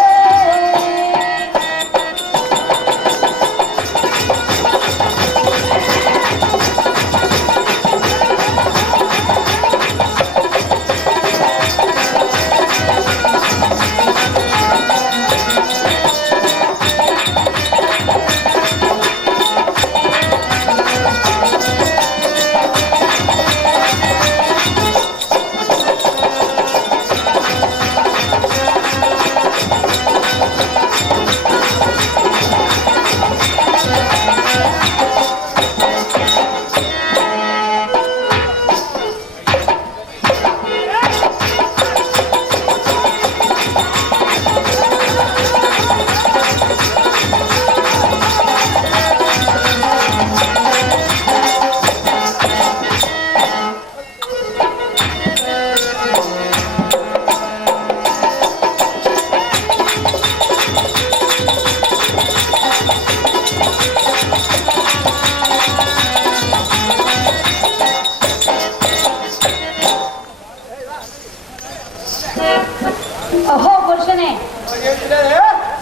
ಅಹೋ ಪುರುಷನೇ,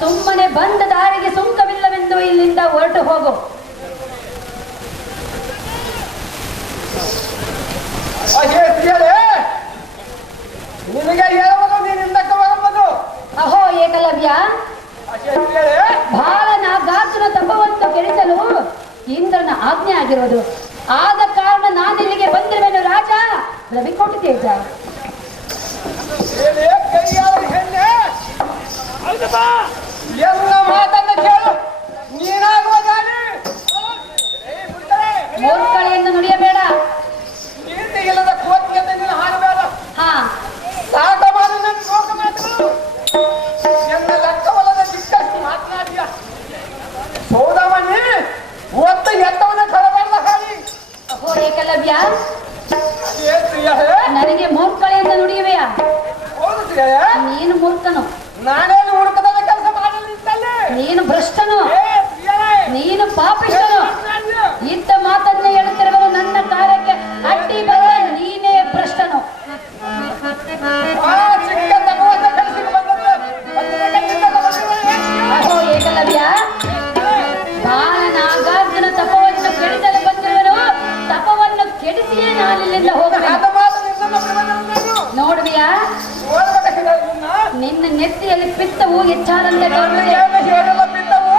ಸುಮ್ಮನೆ ಬಂದ ದಾರಿಗೆ ಸುಂಕವಿಲ್ಲವೆಂದು ಇಲ್ಲಿಂದ ಹೊರಟು ಹೋಗು. ನಿನಗೆ ಹೇಳುವುದು ನೀನಿಂದಕ್ಕೆ ಬರುವುದು. ಅಹೋ ಏಕಲವ್ಯ, ಬಾಲ ನಾಗಾರ್ಜುನ ತಪವನ್ನು ಕೆಡಿಸಲು ಇಂದ್ರನ ಆಜ್ಞೆ ಆಗಿರುವುದು. ಆದ ಕಾರಣ ನಾನಿಲ್ಲಿಗೆ ಬಂದಿರುವೆನು ರಾಜ. ರವಿಕೋಟಿ ತೇಜ, ಹೆಣ್ಣೆ, ಎಲ್ಲ ಮಾತನ್ನು ಕೇಳು. ನೀನಾಗುವ ದಾನಿ. ಮೂರ್ಖಳೆಯನ್ನು ನುಡಿಯಬೇಡ. ಕೀರ್ತಿ ಇಲ್ಲದ ಕೋತಿಯನ್ನು ನೀನು ಹಾಡಬೇಡ. ಹಾ, ಸಾಕ ಮಾಡಿ ನನ್ನ ಲೋಕ ಮಾತುಗಳು. ಎನ್ನ ಲೆಕ್ಕವಲ್ಲದ ದಿಕ್ಕಷ್ಟು ಮಾತನಾಡಿಯ ಸೌದಮನಿ ಒತ್ತು ಎತ್ತವನ್ನ ಕರಬೇಡ ಹಾಳಿ. ಅಹೋ ಏಕಲವ್ಯ, ಅದೇ ಪ್ರಿಯರೇ, ನನಗೆ ಮೂರ್ಖಳೆಯನ್ನು ನುಡಿಯುವೆಯಾ? ಹೌದು ಪ್ರಿಯರೇ, ನೀನು ಮೂರ್ಖನು, ನಾನೇನು ಹುಡುಕದ ಕೆಲಸ ಮಾಡಲು ನಿಂತಲ್ಲೇ. ನೀನು ಭ್ರಷ್ಟನು, ಏ ಪ್ರಿಯರೇ, ನೀನು ಪಾಪಿಷ್ಟನು. ಮಾತನಾಡಿಯ ಇದ್ದ ಮಾತನ್ನೇ ಹೇಳುತ್ತಿರುವನು. ನನ್ನ ಕಾರ್ಯಕ್ಕೆ ಅಡ್ಡಿ ಬಂದ ನೀನೇ ಭ್ರಷ್ಟನು. ಆ ಚಿಕ್ಕ ತಪವನ್ನು ಕಲಿಸಿಕೊಂಡು ಬಂದದ್ದು ಬಂದಿದ ಕೈಯಿಂದ ಬಂದಿದೆ. ಅಹೋ ಏಕಲವ್ಯ, ಬಾಲ ನಾಗಾರ್ಜುನ ತಪವನ್ನು ಕೆಡಿಸಲು ಬಂದಿರುವನು. ತಪವನ್ನು ಕೆಡಿಸಿಯೇ ನಾನಿಲ್ಲಿಂದ ಹೋಗಬೇಕು. ಆದ ಮಾತು ನಿನ್ನನ್ನು ಬಿಡುವುದಿಲ್ಲ. ನೋಡುವಿಯಾ, ಓದಬೇಕಿದೆ ನಿನ್ನ. ನಿನ್ನ ನೆತ್ತಿಯಲ್ಲಿ ಪಿತ್ತವು ಹೆಚ್ಚಾದಂತೆ ತೋರುತ್ತದೆ. ಹೇಳಲ್ಲ ಬಿದ್ದವು.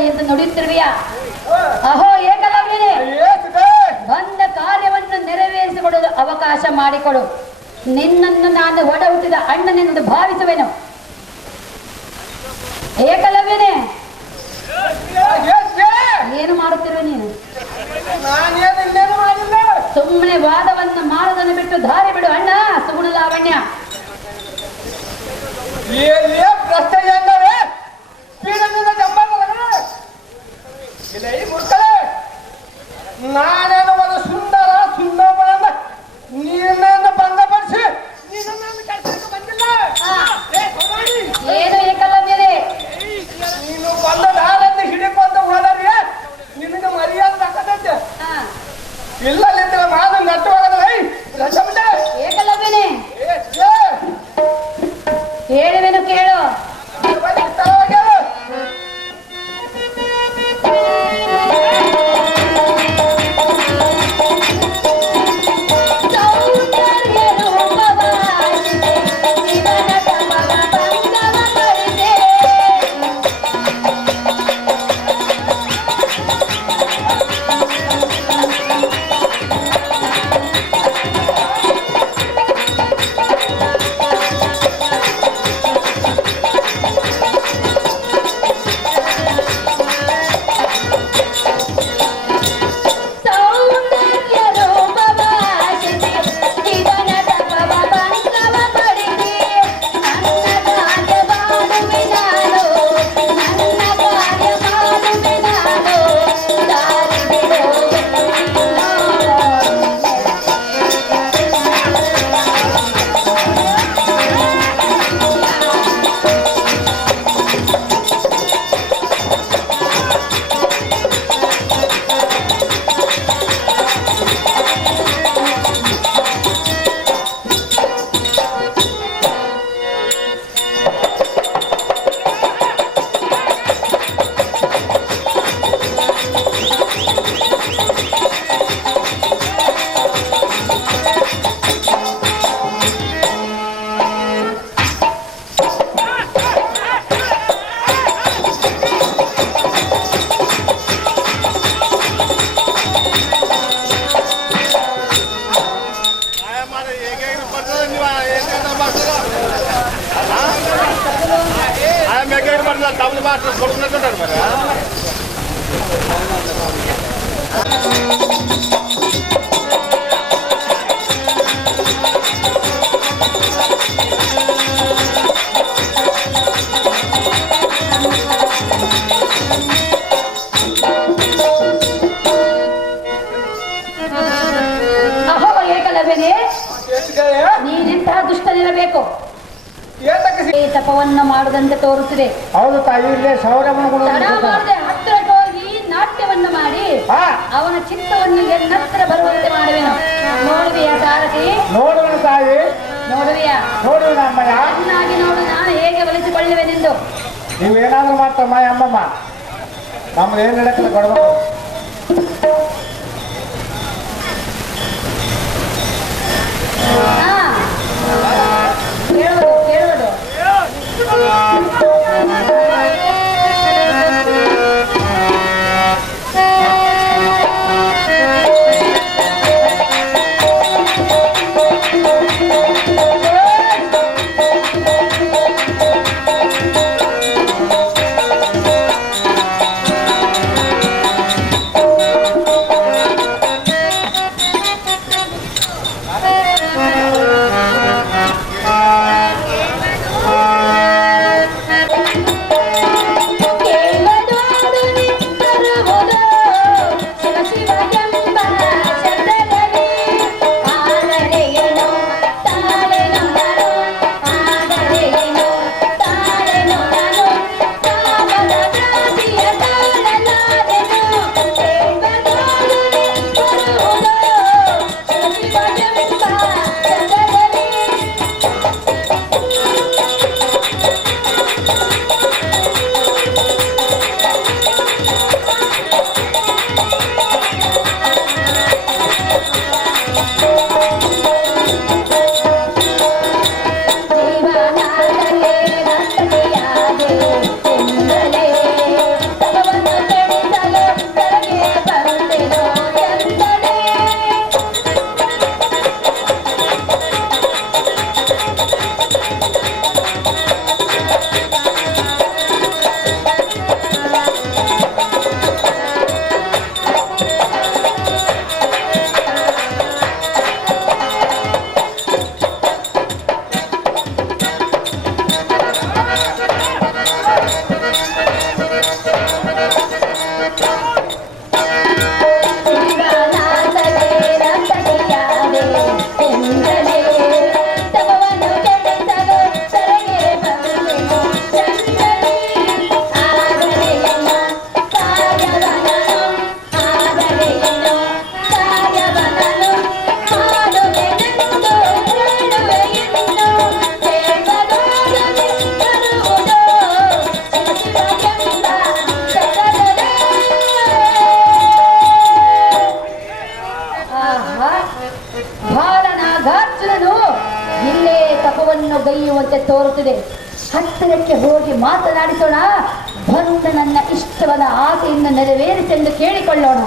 ಬಡಿ ಎಂದು ನುಡಿಯುತ್ತಿರುವೆಯಾ? ಅಹೋ ಏಕಲವ್ಯನೇ, ಬಂದ ಕಾರ್ಯವನ್ನು ನೆರವೇರಿಸಿಕೊಡಲು ಅವಕಾಶ ಮಾಡಿಕೊಡು. ನಿನ್ನನ್ನು ನಾನು ಒಡ ಹುಟ್ಟಿದ ಅಣ್ಣನೆಂದು ಭಾವಿಸುವೆನು. ಏಕಲವ್ಯನೇ, ಏನು ಮಾಡುತ್ತಿರುವೆ ನೀನು? ನಾನೇನು ಮಾಡಿಲ್ಲ. ಸುಮ್ಮನೆ ವಾದವನ್ನು ಮಾಡುವುದನ್ನು ಬಿಟ್ಟು ದಾರಿ ಬಿಡು ಅಣ್ಣ. ಸುಗುಣ ಲಾವಣ್ಯ, ಪ್ರಶ್ನೆ ಹೆಂಗವೇ ಪೀಡನಿಂದ ಇಲ್ಲ ಈ ಮುಡ್ಕಲೆ. ನಾನೇನು ಒಂದು ಸುಂದರ ಸುಂದರನ ನೀನನ್ನು ಭಂಗಪಡಿಸಿ ನೀನನ್ನು ಕಳ್ಸಕ್ಕೆ ಬಂದಿಲ್ಲ. ಏನು ಏಕಲವ್ಯನೇ? ನೀನು ಬಂದ ದಾರನ್ನು ಹಿಡಿಕೊಂಡು ಹೋದರೆ ನಿನಗೆ ಮರ್ಯಾದೆ ತಕ್ಕಂತೆ ಇಲ್ಲಲ್ಲಿದ್ದರೆ ಮಾತು ನಟ್ಟವಾಗದ. ಏಕಲವ್ಯನೇ, ಹೇಳುವೆನು ಕೇಳು. ತಮ್ಮ ಮಾತ್ರ ಕೊಡ್ಕೊಂಡ್ರೆ ಮರ ಅಹೋ ಏಕಲವ್ಯನೇ, ನೀನೆಂತಹ ದುಷ್ಟನಿರಬೇಕು. ಈ ತಪವನ್ನು ಮಾಡುದಂತೆ ತೋರುತ್ತಿದೆ. ಹೌದು ತಾಯಿ, ಇಲ್ಲೇ ತಡ ಮಾಡದೆ ಹತ್ತಿರಕ್ಕೆ ಹೋಗಿ ನಾಟ್ಯವನ್ನು ಮಾಡಿ ಅವನ ಚಿತ್ತವನ್ನು ಎನ್ನತ್ರ ಬರುವಂತೆ ಮಾಡುವೆನು. ನೋಡುವಿಯಾ ಸಾರಥಿ? ನೋಡುವ ತಾಯಿ, ನೋಡುವಿಯಾ? ನೋಡುವ ಅಮ್ಮಯ್ಯ, ಚೆನ್ನಾಗಿ ನೋಡು, ನಾನು ಹೇಗೆ ಒಲಿಸಿಕೊಳ್ಳುವೆನೆಂದು. ನೀವೇನಾದ್ರೂ ಮಾಡ್ತಮ್ಮ ಅಮ್ಮಮ್ಮ, ನಮ್ದು ಏನ್ ನಡಕಲ್ಲ ಕೊಡ್ಬೇಕು. ಕೇಳುವುದು ಕೇಳುವುದು ಆಹಾ, ಬಾಲನಾಗಾರ್ಜುನನು ಇಲ್ಲೇ ತಪವನ್ನು ಗೈಯುವಂತೆ ತೋರುತ್ತಿದೆ. ಹತ್ತಿರಕ್ಕೆ ಹೋಗಿ ಮಾತನಾಡಿಸೋಣ, ಬಂದ ನನ್ನ ಇಷ್ಟವಾದ ಆಸೆಯನ್ನು ನೆರವೇರಿಸೆಂದು ಕೇಳಿಕೊಳ್ಳೋಣ.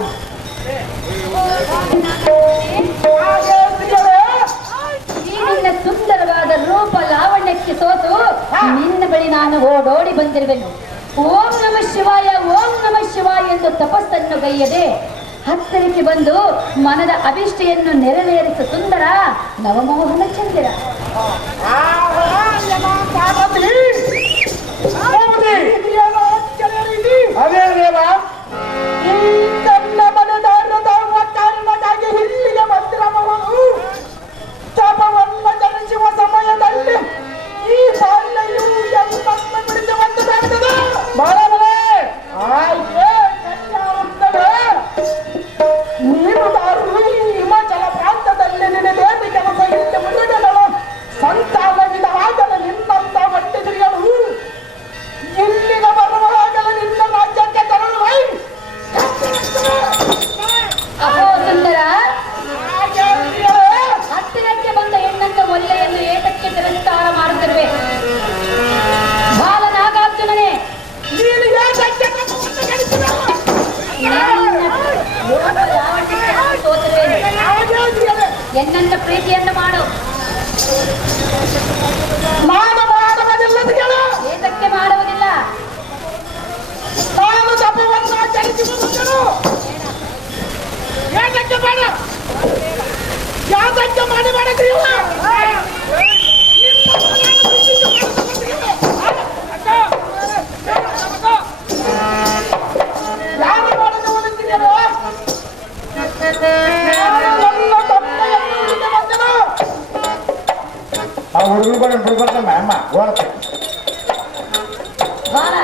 ಈ ನಿನ್ನ ಸುಂದರವಾದ ರೂಪ ಲಾವಣ್ಯಕ್ಕೆ ಸೋತು ನಿನ್ನ ಬಳಿ ನಾನು ಓಡೋಡಿ ಬಂದಿರುವೆನು. ಓಂ ನಮ ಶಿವಾಯ, ಓಂ ನಮ ಶಿವಾಯ ಎಂದು ತಪಸ್ಸನ್ನು ಗೈಯದೆ ಹತ್ತಿರಕ್ಕೆ ಬಂದು ಮನದ ಅಭಿಷ್ಟೆಯನ್ನು ನೆರವೇರಿಸ ಸುಂದರ ನವಮೋಹನ ಚಂದಿರ. ಅದೇ ದೇವ ತನ್ನ ಮನದಾರದ ಕಾರಣಕ್ಕಾಗಿ ಇಲ್ಲಿಗೆ ಬಂದಿರಬಹುದು. ತಪವನ್ನು ಜನಿಸುವ ಸಮಯದಲ್ಲಿ ಈ ಬಾಲ್ಯವು ಎಂಬನ್ನು ಬಿಡಿದು ಬಂದಾಗುತ್ತದೆ. ಬರಬರೇ ನೀನು ಹಿಮಾಚಲ ಪ್ರಾಂತದಲ್ಲಿ ನಿನದೇನು ಕೆಲಸ ಇಟ್ಟು ಮುರುಗಗಳು ಸಂತಾನವಿದವಾಗಲು ನಿನ್ನಂತ ಒಟ್ಟಿಗೆಗಳು ಇಲ್ಲಿಗೆ ಬರುವಾಗಲು ನಿನ್ನ ರಾಜ್ಯಕ್ಕೆ ತರಲು ಅಹೋ ಸುಂದರ, ಹತ್ತಿರಕ್ಕೆ ಬಂದ ಹೆಣ್ಣನ್ನು ಒಲ್ಲೆಯನ್ನು ಏತಕ್ಕೆ ತಿರಸ್ಕಾರ ಮಾಡುತ್ತಿರುವೆ? ಬಾಲನಾಗಾರ್ಜುನನೇ, ನೀನು ಏತಕ್ಕೆ ಎನ್ನನ್ನ ಪ್ರೀತಿಯನ್ನು ಮಾಡು. ನಾನು ಮಾಡುವುದಿಲ್ಲದೆಗಳು ಏತಕ್ಕೆ ಮಾಡುವುದಿಲ್ಲ? ನಾನು ತಪವನ್ನು ಆಚರಿಸುವುದನ್ನು ಏತಕ್ಕೆ ಮಾಡ ಯಾತಕ್ಕೆ ಮಾಡಿ ಮಾಡಿದ್ರಿಲ್ಲ ಯಾರು ಮಾಡಲು ಹೊಲಿದ್ದೀರೋ ನನ್ನ ತಪ್ಪೆಯನ್ನು ಹುಡುಕಿ ಬಂದನು. ಆ ಹುಡುಗರು ಬಿಡ್ಬಾರ್ದ ಅಮ್ಮ ಓಡತ್ತೆ. ಬಾಲ,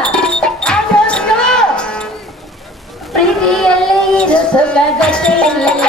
ಪ್ರೀತಿಯಲ್ಲಿ ಇರು ಸುಖಗತೆ ಇಲ್ಲ.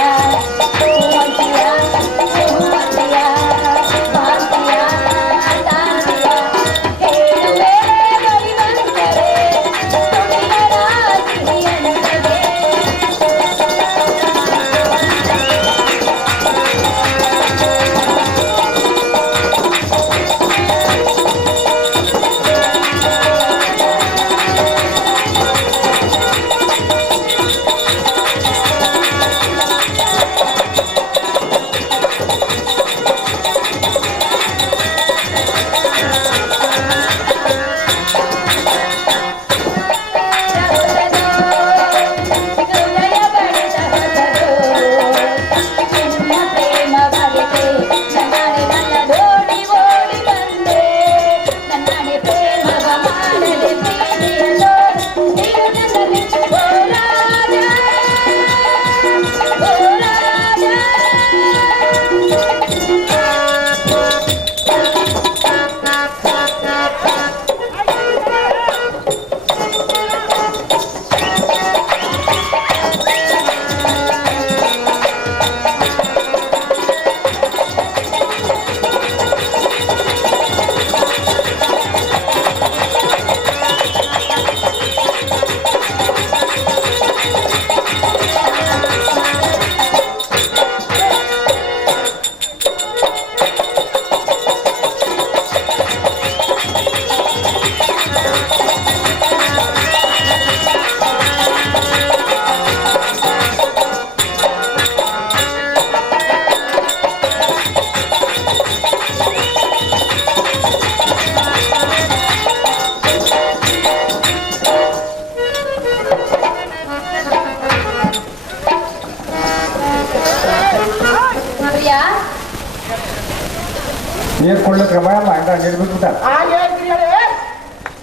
ನೀರು ಕೊಳ್ಳಕ್ಕೆ ಬಾಯಮ್ಮ ಅಂತ ನಿರ್ಬಿಟ್ಟ ಹಾಗೆ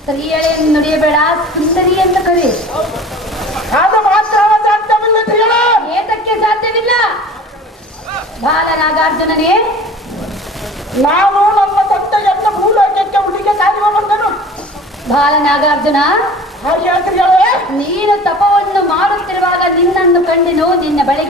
ಸ್ತ್ರೀಯಳೆಯನ್ನು ನುಡಿಯಬೇಡ, ಸುಂದರಿ ಎಂದು ಕವಿ. ಅದು ಮಾತ್ರ ಸಾಧ್ಯವಿಲ್ಲ ತಿಳಿಯಲ. ಏತಕ್ಕೆ ಸಾಧ್ಯವಿಲ್ಲ? ಬಾಲನಾಗಾರ್ಜುನನೇ, ನಾನು ನಮ್ಮ ತಂದೆಯನ್ನ ಭೂಲೋಕಕ್ಕೆ ಹುಡುಗಿ ಕಾಯುವ ಬಂದನು. ಬಾಲನಾಗಾರ್ಜುನ, ಹಾಗೆ ತಿಳಿಯಲೇ ನೀನು ತಪವನ್ನು ಮಾಡುತ್ತಿರುವಾಗ ನಿನ್ನನ್ನು ಕಂಡೆನು. ನಿನ್ನ ಬಳಿ